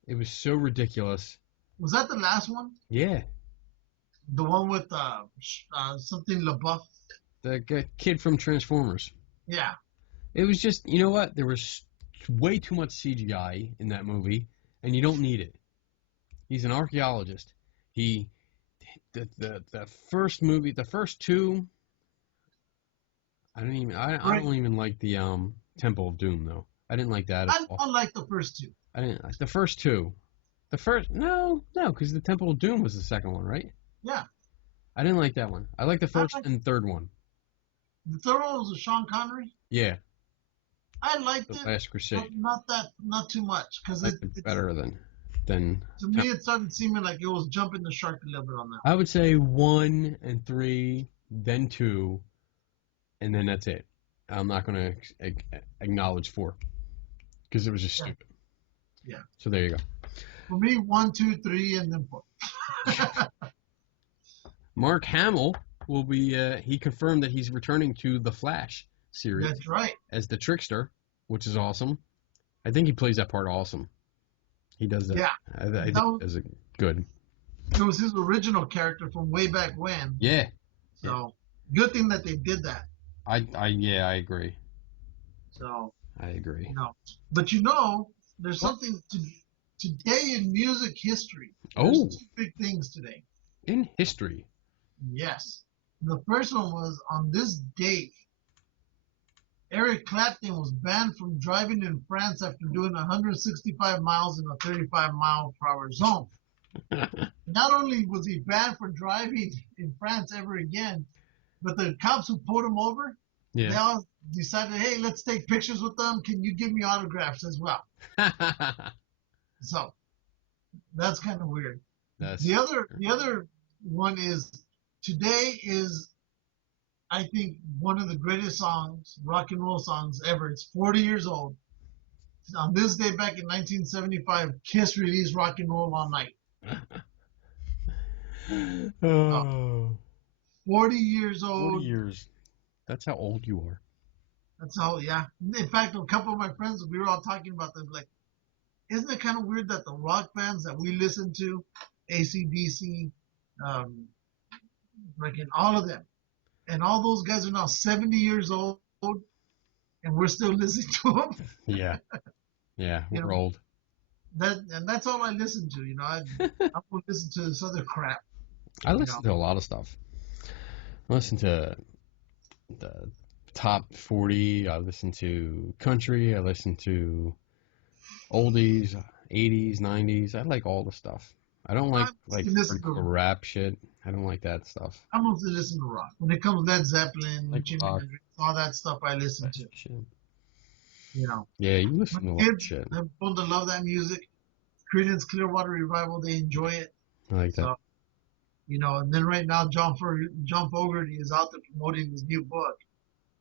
It was so ridiculous. Was that the last one? Yeah. The one with something LaBeouf? The kid from Transformers. Yeah. It was just, you know what? There was way too much CGI in that movie, and you don't need it. He's an archaeologist. The first movie, the first two, I don't even like the Temple of Doom though. I didn't like that at all. I like the first two. I didn't like the first two. No, because the Temple of Doom was the second one, right? Yeah. I didn't like that one. I like the first and third one. The third one was with Sean Connery? Yeah. I liked it. Last Crusade. But not too much. Because it's better than. then To me, it started seeming like it was jumping the shark a little bit on that. I would say 1 and 3, then 2, and then that's it. I'm not going to acknowledge 4 because it was just stupid. Yeah. So there you go. For me, 1, 2, 3, and then 4. Mark Hamill will be. He confirmed that he's returning to the Flash series. That's right. As the Trickster, which is awesome. I think he plays that part awesome. He does that. Yeah. I think he does it good. It was his original character from way back when. Yeah. So good thing that they did that. I agree. So I agree. But there's something today in music history. There's 2 big things today. In history. Yes. The first one was on this date. Eric Clapton was banned from driving in France after doing 165 miles in a 35-mile-per-hour zone. Not only was he banned from driving in France ever again, but the cops who pulled him over, they all decided, hey, let's take pictures with them. Can you give me autographs as well? So that's kind of weird. The other one is today is, I think, one of the greatest songs, rock and roll songs ever. It's 40 years old. On this day back in 1975, Kiss released Rock and Roll All Night. 40 years old. 40 years. That's how old you are. That's how, yeah. In fact, a couple of my friends, we were all talking about this, like, isn't it kind of weird that the rock bands that we listen to, AC/DC, like in all of them, and all those guys are now 70 years old, and we're still listening to them? Yeah. Yeah, we're old. And that's all I listen to, I don't listen to this other crap. I listen to a lot of stuff. I listen to the top 40. I listen to country. I listen to oldies, 80s, 90s. I like all the stuff. I don't like rap shit. I don't like that stuff. I mostly listen to rock. When it comes to Led Zeppelin, Jimi Hendrix, all that stuff I listen to. Shit. Yeah, you listen to a lot of shit. I've grown to love that music. Creedence Clearwater Revival, they enjoy it. I like that. So, and then right now John Fogerty is out there promoting his new book.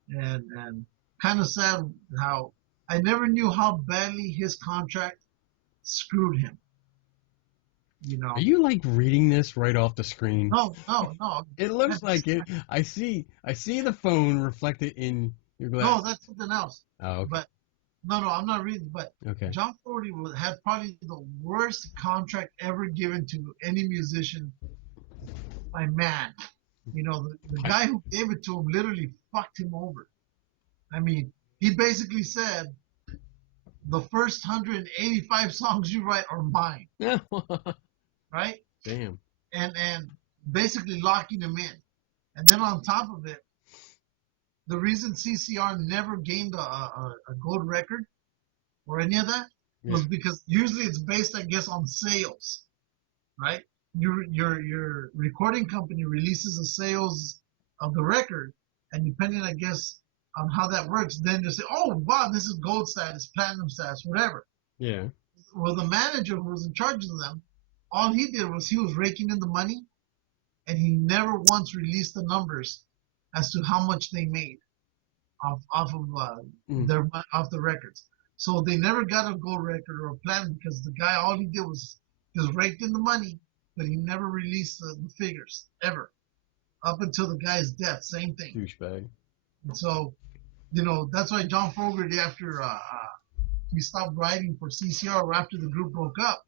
And kind of sad how I never knew how badly his contract screwed him. Are you like reading this right off the screen? No. It looks like it. I see the phone reflected in your glass. No, that's something else. Oh, okay. But no, I'm not reading. But okay. John Fogerty had probably the worst contract ever given to any musician by man. The guy who gave it to him literally fucked him over. I mean, he basically said, the first 185 songs you write are mine. Right? Damn. And basically locking him in. And then on top of it, the reason CCR never gained a gold record or any of that was because usually it's based, I guess, on sales, right? Your recording company releases the sales of the record, and depending, I guess, on how that works, then they say, oh, wow, this is gold status, platinum status, whatever. Yeah. Well, the manager who was in charge of them, all he did was he was raking in the money, and he never once released the numbers as to how much they made off of the records. So they never got a gold record or a platinum because the guy, all he did was just raked in the money, but he never released the figures ever, up until the guy's death. Same thing. Douchebag. And so, that's why John Fogerty, after he stopped writing for CCR, or after the group broke up,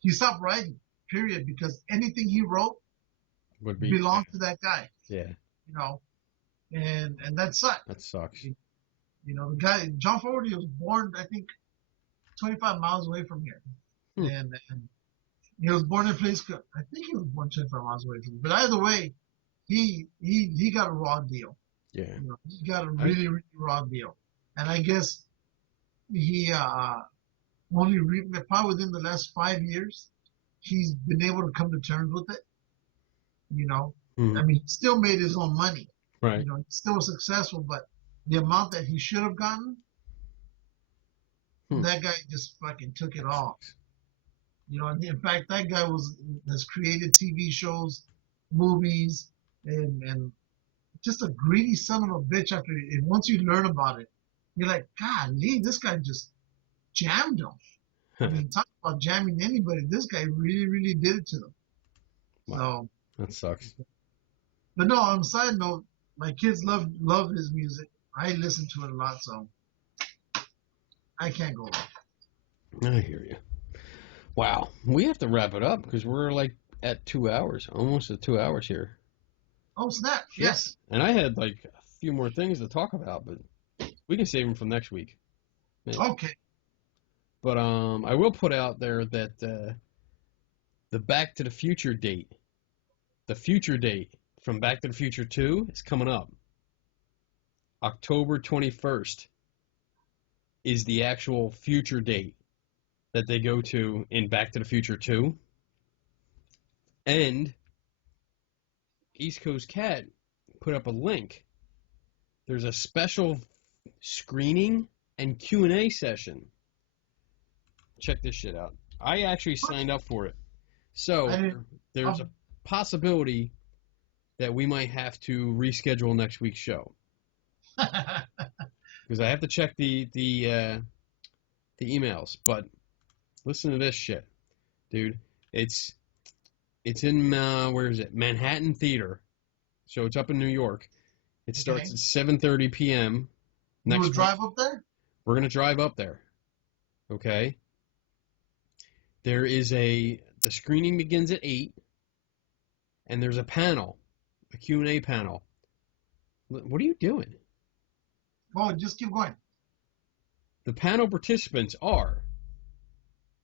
he stopped writing. Period, because anything he wrote belonged to that guy. Yeah. And that sucked. That sucks. The guy, John Fogerty, was born, I think, 25 miles away from here. And he was born in a place, I think he was born 25 miles away from here. But either way, he got a raw deal. Yeah. He got a really, really raw deal. And I guess he only, probably within the last 5 years, he's been able to come to terms with it. I mean, he still made his own money. Right. He's still successful, but the amount that he should have gotten, that guy just fucking took it all. You know, and in fact, that guy has created TV shows, movies, and just a greedy son of a bitch. And once you learn about it, you're like, God, Lee, this guy just jammed them. I mean, talk about jamming anybody. This guy really, really did it to them. Wow, So, that sucks. but no, on a side note, my kids love his music. I listen to it a lot, so I can't go wrong. I hear you. Wow, we have to wrap it up because we're like at 2 hours, almost at 2 hours here. Oh, snap. Yes. And I had like a few more things to talk about, but we can save them for next week. Maybe. Okay. But I will put out there that the Back to the Future date, the future date from Back to the Future 2 is coming up. October 21st is the actual future date that they go to in Back to the Future 2. And East Coast Cat put up a link. There's a special screening and Q&A session. Check this shit out. I actually signed up for it. So there's a possibility that we might have to reschedule next week's show. Because I have to check the emails. But listen to this shit, dude. It's in where is it? Manhattan Theater. So it's up in New York. It starts at 7:30 p.m. next week. Drive up there? We're gonna drive up there. Okay. There is the screening begins at 8, and there's a panel, a Q&A panel. What are you doing? Oh, just keep going. The panel participants are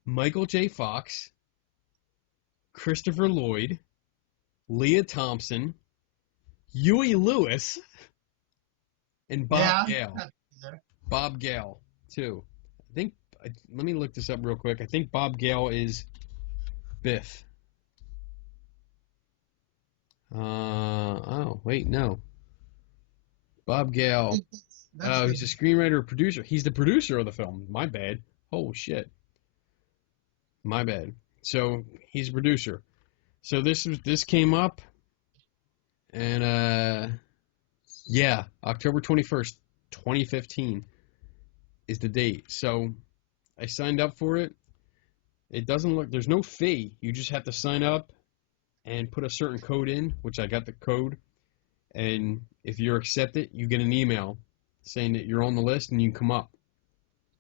Michael J. Fox, Christopher Lloyd, Leah Thompson, Huey Lewis, and Bob Gale. Bob Gale, too. Let me look this up real quick. I think Bob Gale is Biff. Oh, wait, no. Bob Gale. He's a screenwriter, producer. He's the producer of the film. My bad. Oh, shit. My bad. So, he's a producer. So, this came up, and, yeah, October 21st, 2015 is the date. So, I signed up for it. It doesn't look, there's no fee. You just have to sign up and put a certain code in, which I got the code. And if you're accepted, you get an email saying that you're on the list and you can come up.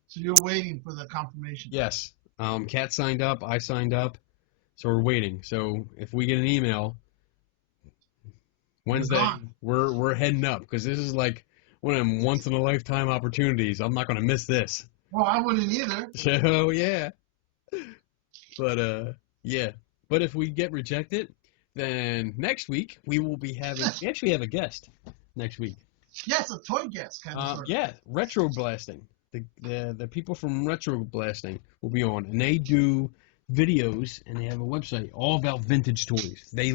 So you're waiting for the confirmation? Yes. Kat signed up. I signed up. So we're waiting. So if we get an email Wednesday, we're heading up because this is like one of them once-in-a-lifetime opportunities. I'm not going to miss this. Well, I wouldn't either. So, yeah. But, yeah. But if we get rejected, then next week we will be having... We actually have a guest next week. Yes, a toy guest. Kind of yeah, Retro Blasting. The people from Retro Blasting will be on. And they do videos, and they have a website all about vintage toys. They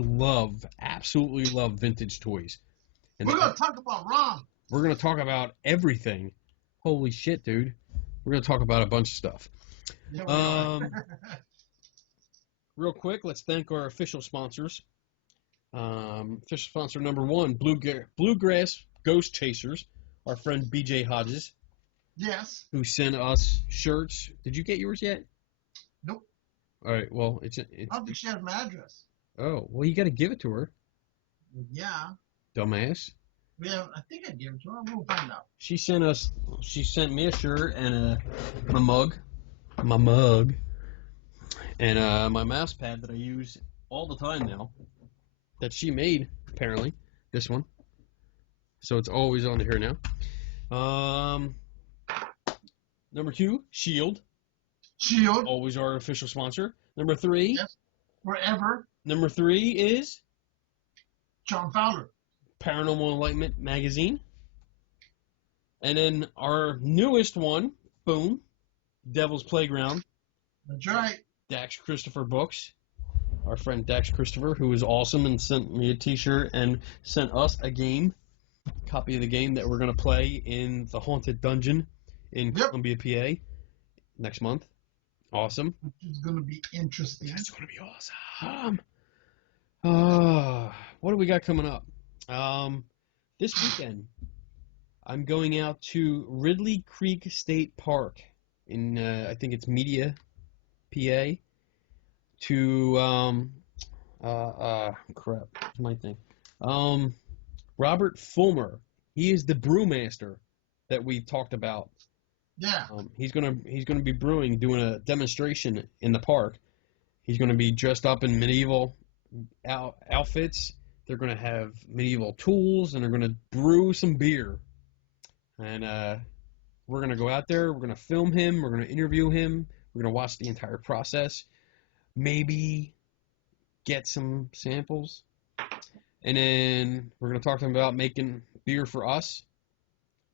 absolutely love vintage toys. And we're going to talk about ROM. We're going to talk about everything. Holy shit, dude. We're going to talk about a bunch of stuff. Yeah, real quick, let's thank our official sponsors. Official sponsor number 1, Bluegrass Ghost Chasers. Our friend BJ Hodges. Yes. Who sent us shirts. Did you get yours yet? Nope. All right, well, it's I don't think she has my address. Oh, well, you got to give it to her. Yeah. Dumbass. Yeah, I think I gave it to her. We'll find out. She sent me a shirt and my mug. And my mouse pad that I use all the time now. That she made, apparently. This one. So it's always on here now. Number 2, Shield. Shield. Always our official sponsor. Number 3. Yes. Forever. Number 3 is John Fowler. Paranormal Enlightenment Magazine. And then our newest one, boom, Devil's Playground. That's right. Dax Christopher Books. Our friend Dax Christopher, who is awesome and sent me a t-shirt and sent us a copy of the game that we're going to play in the Haunted Dungeon in Columbia, PA next month. Awesome. which is going to be interesting. It's going to be awesome. What do we got coming up? This weekend, I'm going out to Ridley Creek State Park in, I think it's Media, PA, to, crap, what's my thing? Robert Fulmer. He is the brewmaster that we talked about. Yeah. He's gonna be brewing, doing a demonstration in the park. He's gonna be dressed up in medieval outfits. They're gonna have medieval tools, and they're gonna brew some beer. And we're gonna go out there. We're gonna film him. We're gonna interview him. We're gonna watch the entire process. Maybe get some samples, and then we're gonna talk to him about making beer for us,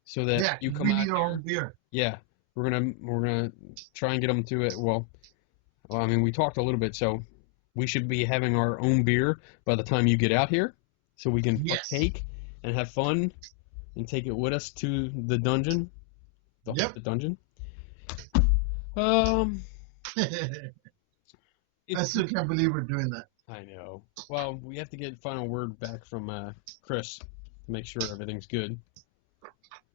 so that you come we out need our here. own beer. Yeah, we're gonna try and get them to it. Well, I mean, we talked a little bit, so we should be having our own beer by the time you get out here, so we can partake and have fun and take it with us to the dungeon. The dungeon. I still can't believe we're doing that. I know. Well, we have to get final word back from Chris to make sure everything's good.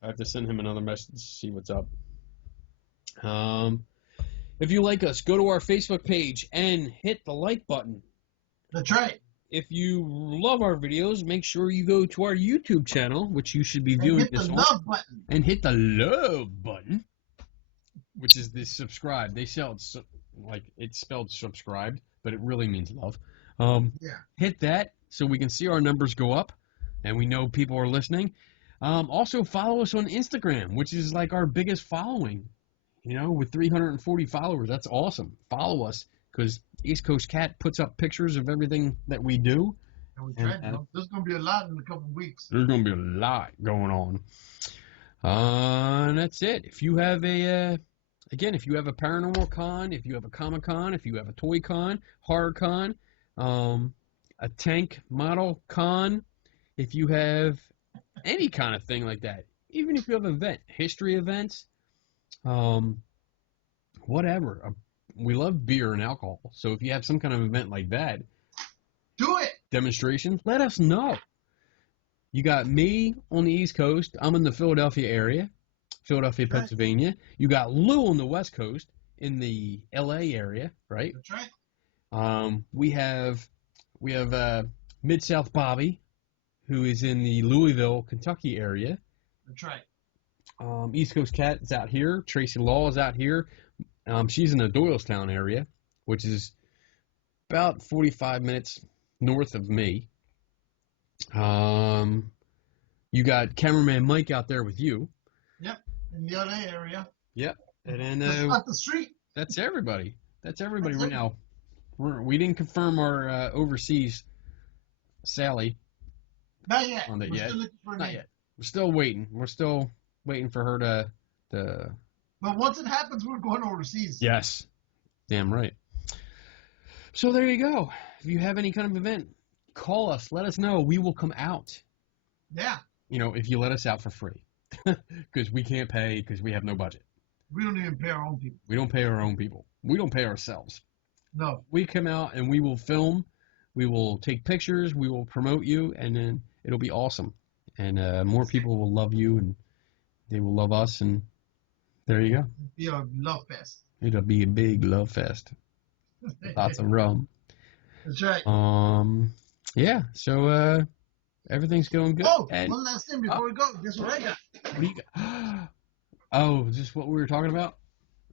I have to send him another message to see what's up. If you like us, go to our Facebook page and hit the like button. That's right. If you love our videos, make sure you go to our YouTube channel, which you should be viewing this on. Love button. And hit the love button, which is the subscribe. They sell it like it's spelled subscribed, but it really means love. Hit that so we can see our numbers go up, and we know people are listening. Also, follow us on Instagram, which is like our biggest following. You know, with 340 followers, that's awesome. Follow us, because East Coast Cat puts up pictures of everything that we do. And we tried, there's going to be a lot in a couple of weeks. There's going to be a lot going on. And that's it. If you have a, if you have a paranormal con, if you have a Comic Con, if you have a toy con, horror con, a tank model con, if you have any kind of thing like that, even if you have an event, history events, whatever. We love beer and alcohol, so if you have some kind of event like that, do it. Demonstration, let us know. You got me on the East Coast. I'm in the Philadelphia area, Philadelphia, Pennsylvania. You got Lou on the West Coast in the LA area, right? That's right. We have Mid-South Bobby, who is in the Louisville, Kentucky area. That's right. East Coast Cat is out here. Tracy Law is out here. She's in the Doylestown area, which is about 45 minutes north of me. You got cameraman Mike out there with you. Yep, in the LA area. Yep, and then that's not the street. That's everybody. That's everybody right now. We didn't confirm our overseas Sally. Not yet. On that We're yet. still looking for a Not name. yet. We're still waiting. We're still waiting for her to. But once it happens, we're going overseas. Yes, damn right. So there you go. If you have any kind of event, call us. Let us know. We will come out. Yeah. You know, if you let us out for free, because we can't pay because we have no budget. We don't even pay our own people. We don't pay our own people. We don't pay ourselves. No. We come out and we will film. We will take pictures. We will promote you, and then it'll be awesome. And more people will love you, and they will love us, and there you go. It'll be a love fest. It'll be a big love fest. Lots of rum. That's right. Yeah, so everything's going good. Oh, one last thing before we go. Guess what I got? What do you got? Oh, is this what we were talking about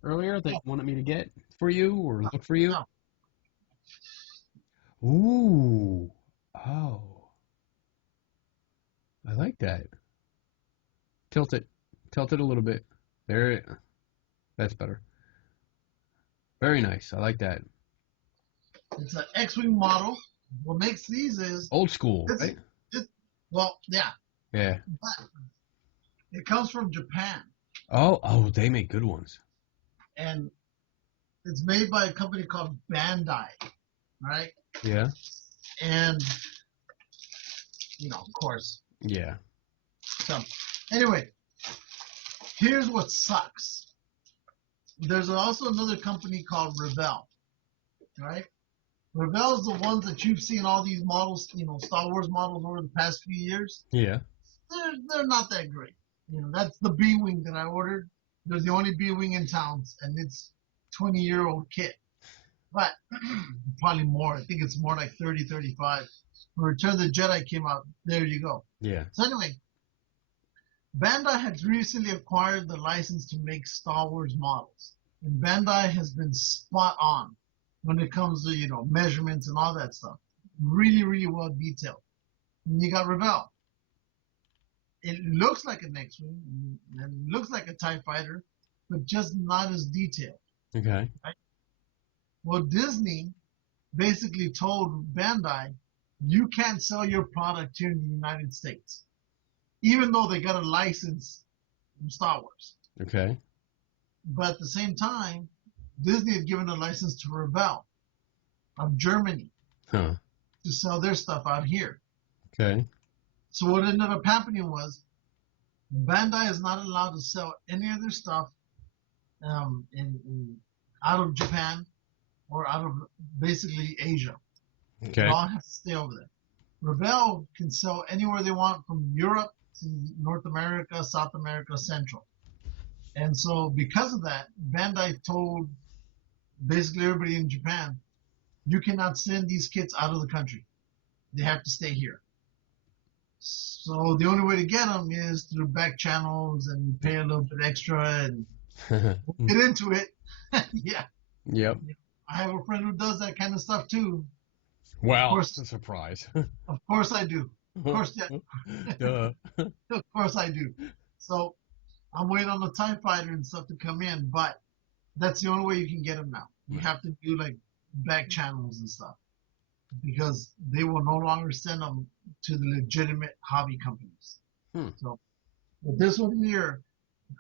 earlier that you wanted me to get for you or look for you? No. Ooh. Oh. I like that. Tilt it. Tilt it a little bit. There. That's better. Very nice. I like that. It's an X-Wing model. What makes these is... Old school, right? Well, yeah. Yeah. But it comes from Japan. Oh, they make good ones. And it's made by a company called Bandai, right? Yeah. And, of course. Yeah. So, anyway, here's what sucks. there's also another company called Revell, right? Revell's the ones that you've seen all these models, Star Wars models over the past few years. Yeah. They're not that great. That's the B-Wing that I ordered. There's the only B-Wing in town, and it's 20-year-old kit. But probably more. I think it's more like 30, 35. When Return of the Jedi came out, there you go. Yeah. So anyway, Bandai has recently acquired the license to make Star Wars models. And Bandai has been spot on when it comes to, measurements and all that stuff. Really, really well detailed. And you got Revell. It looks like an X-Wing and looks like a TIE fighter, but just not as detailed. Okay. Right? Well, Disney basically told Bandai, you can't sell your product here in the United States, even though they got a license from Star Wars. Okay. But at the same time, Disney had given a license to Revell of Germany Huh. to sell their stuff out here. Okay. So what ended up happening was Bandai is not allowed to sell any of their stuff out of Japan or out of basically Asia. Okay. It all has to stay over there. Revell can sell anywhere they want from Europe to North America, South America, Central. And so because of that, Bandai told basically everybody in Japan, you cannot send these kits out of the country. They have to stay here. So the only way to get them is through back channels and pay a little bit extra and get into it. Yeah. Yep. I have a friend who does that kind of stuff too. Wow. Course- That's a surprise. Of course I do. Of course, yeah. Duh. Of course I do. So I'm waiting on the TIE fighter and stuff to come in, but that's the only way you can get them now. You have to do like back channels and stuff because they will no longer send them to the legitimate hobby companies. So, but this one here,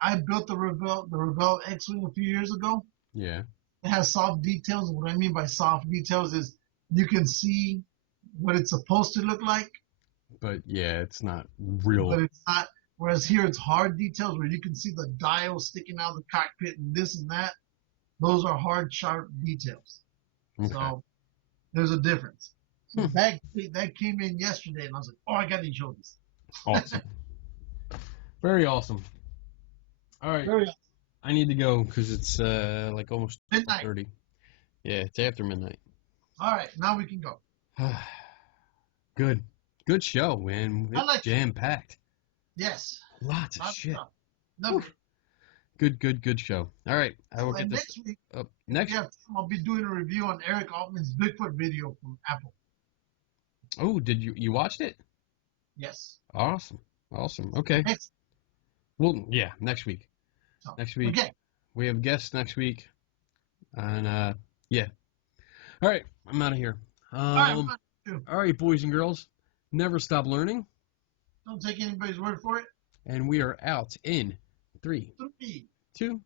I built the Revell X-Wing a few years ago. Yeah. It has soft details. What I mean by soft details is you can see what it's supposed to look like, But yeah, it's not real. but it's not. Whereas here it's hard details where you can see the dial sticking out of the cockpit and this and that. Those are hard, sharp details. Okay. So there's a difference. So that came in yesterday, and I was like, oh, I got to show this. Awesome. Very awesome. All right. Very I need to go because it's like almost midnight. 30. Yeah, it's after midnight. All right, now we can go. Good show, man. I like it. Jam packed. Yes. Lots of shit. Stuff. No, Good show. All right, I will and get this next week, up next. yeah, I'll be doing a review on Eric Altman's Bigfoot video from Apple. Oh, did you watched it? Yes. Awesome. Okay. Next. Well, yeah, next week. So, Next week. Okay. We have guests next week, and yeah. All right, I'm out of here. All All right, boys and girls, never stop learning, Don't take anybody's word for it. and we are out in 3, 3, 2.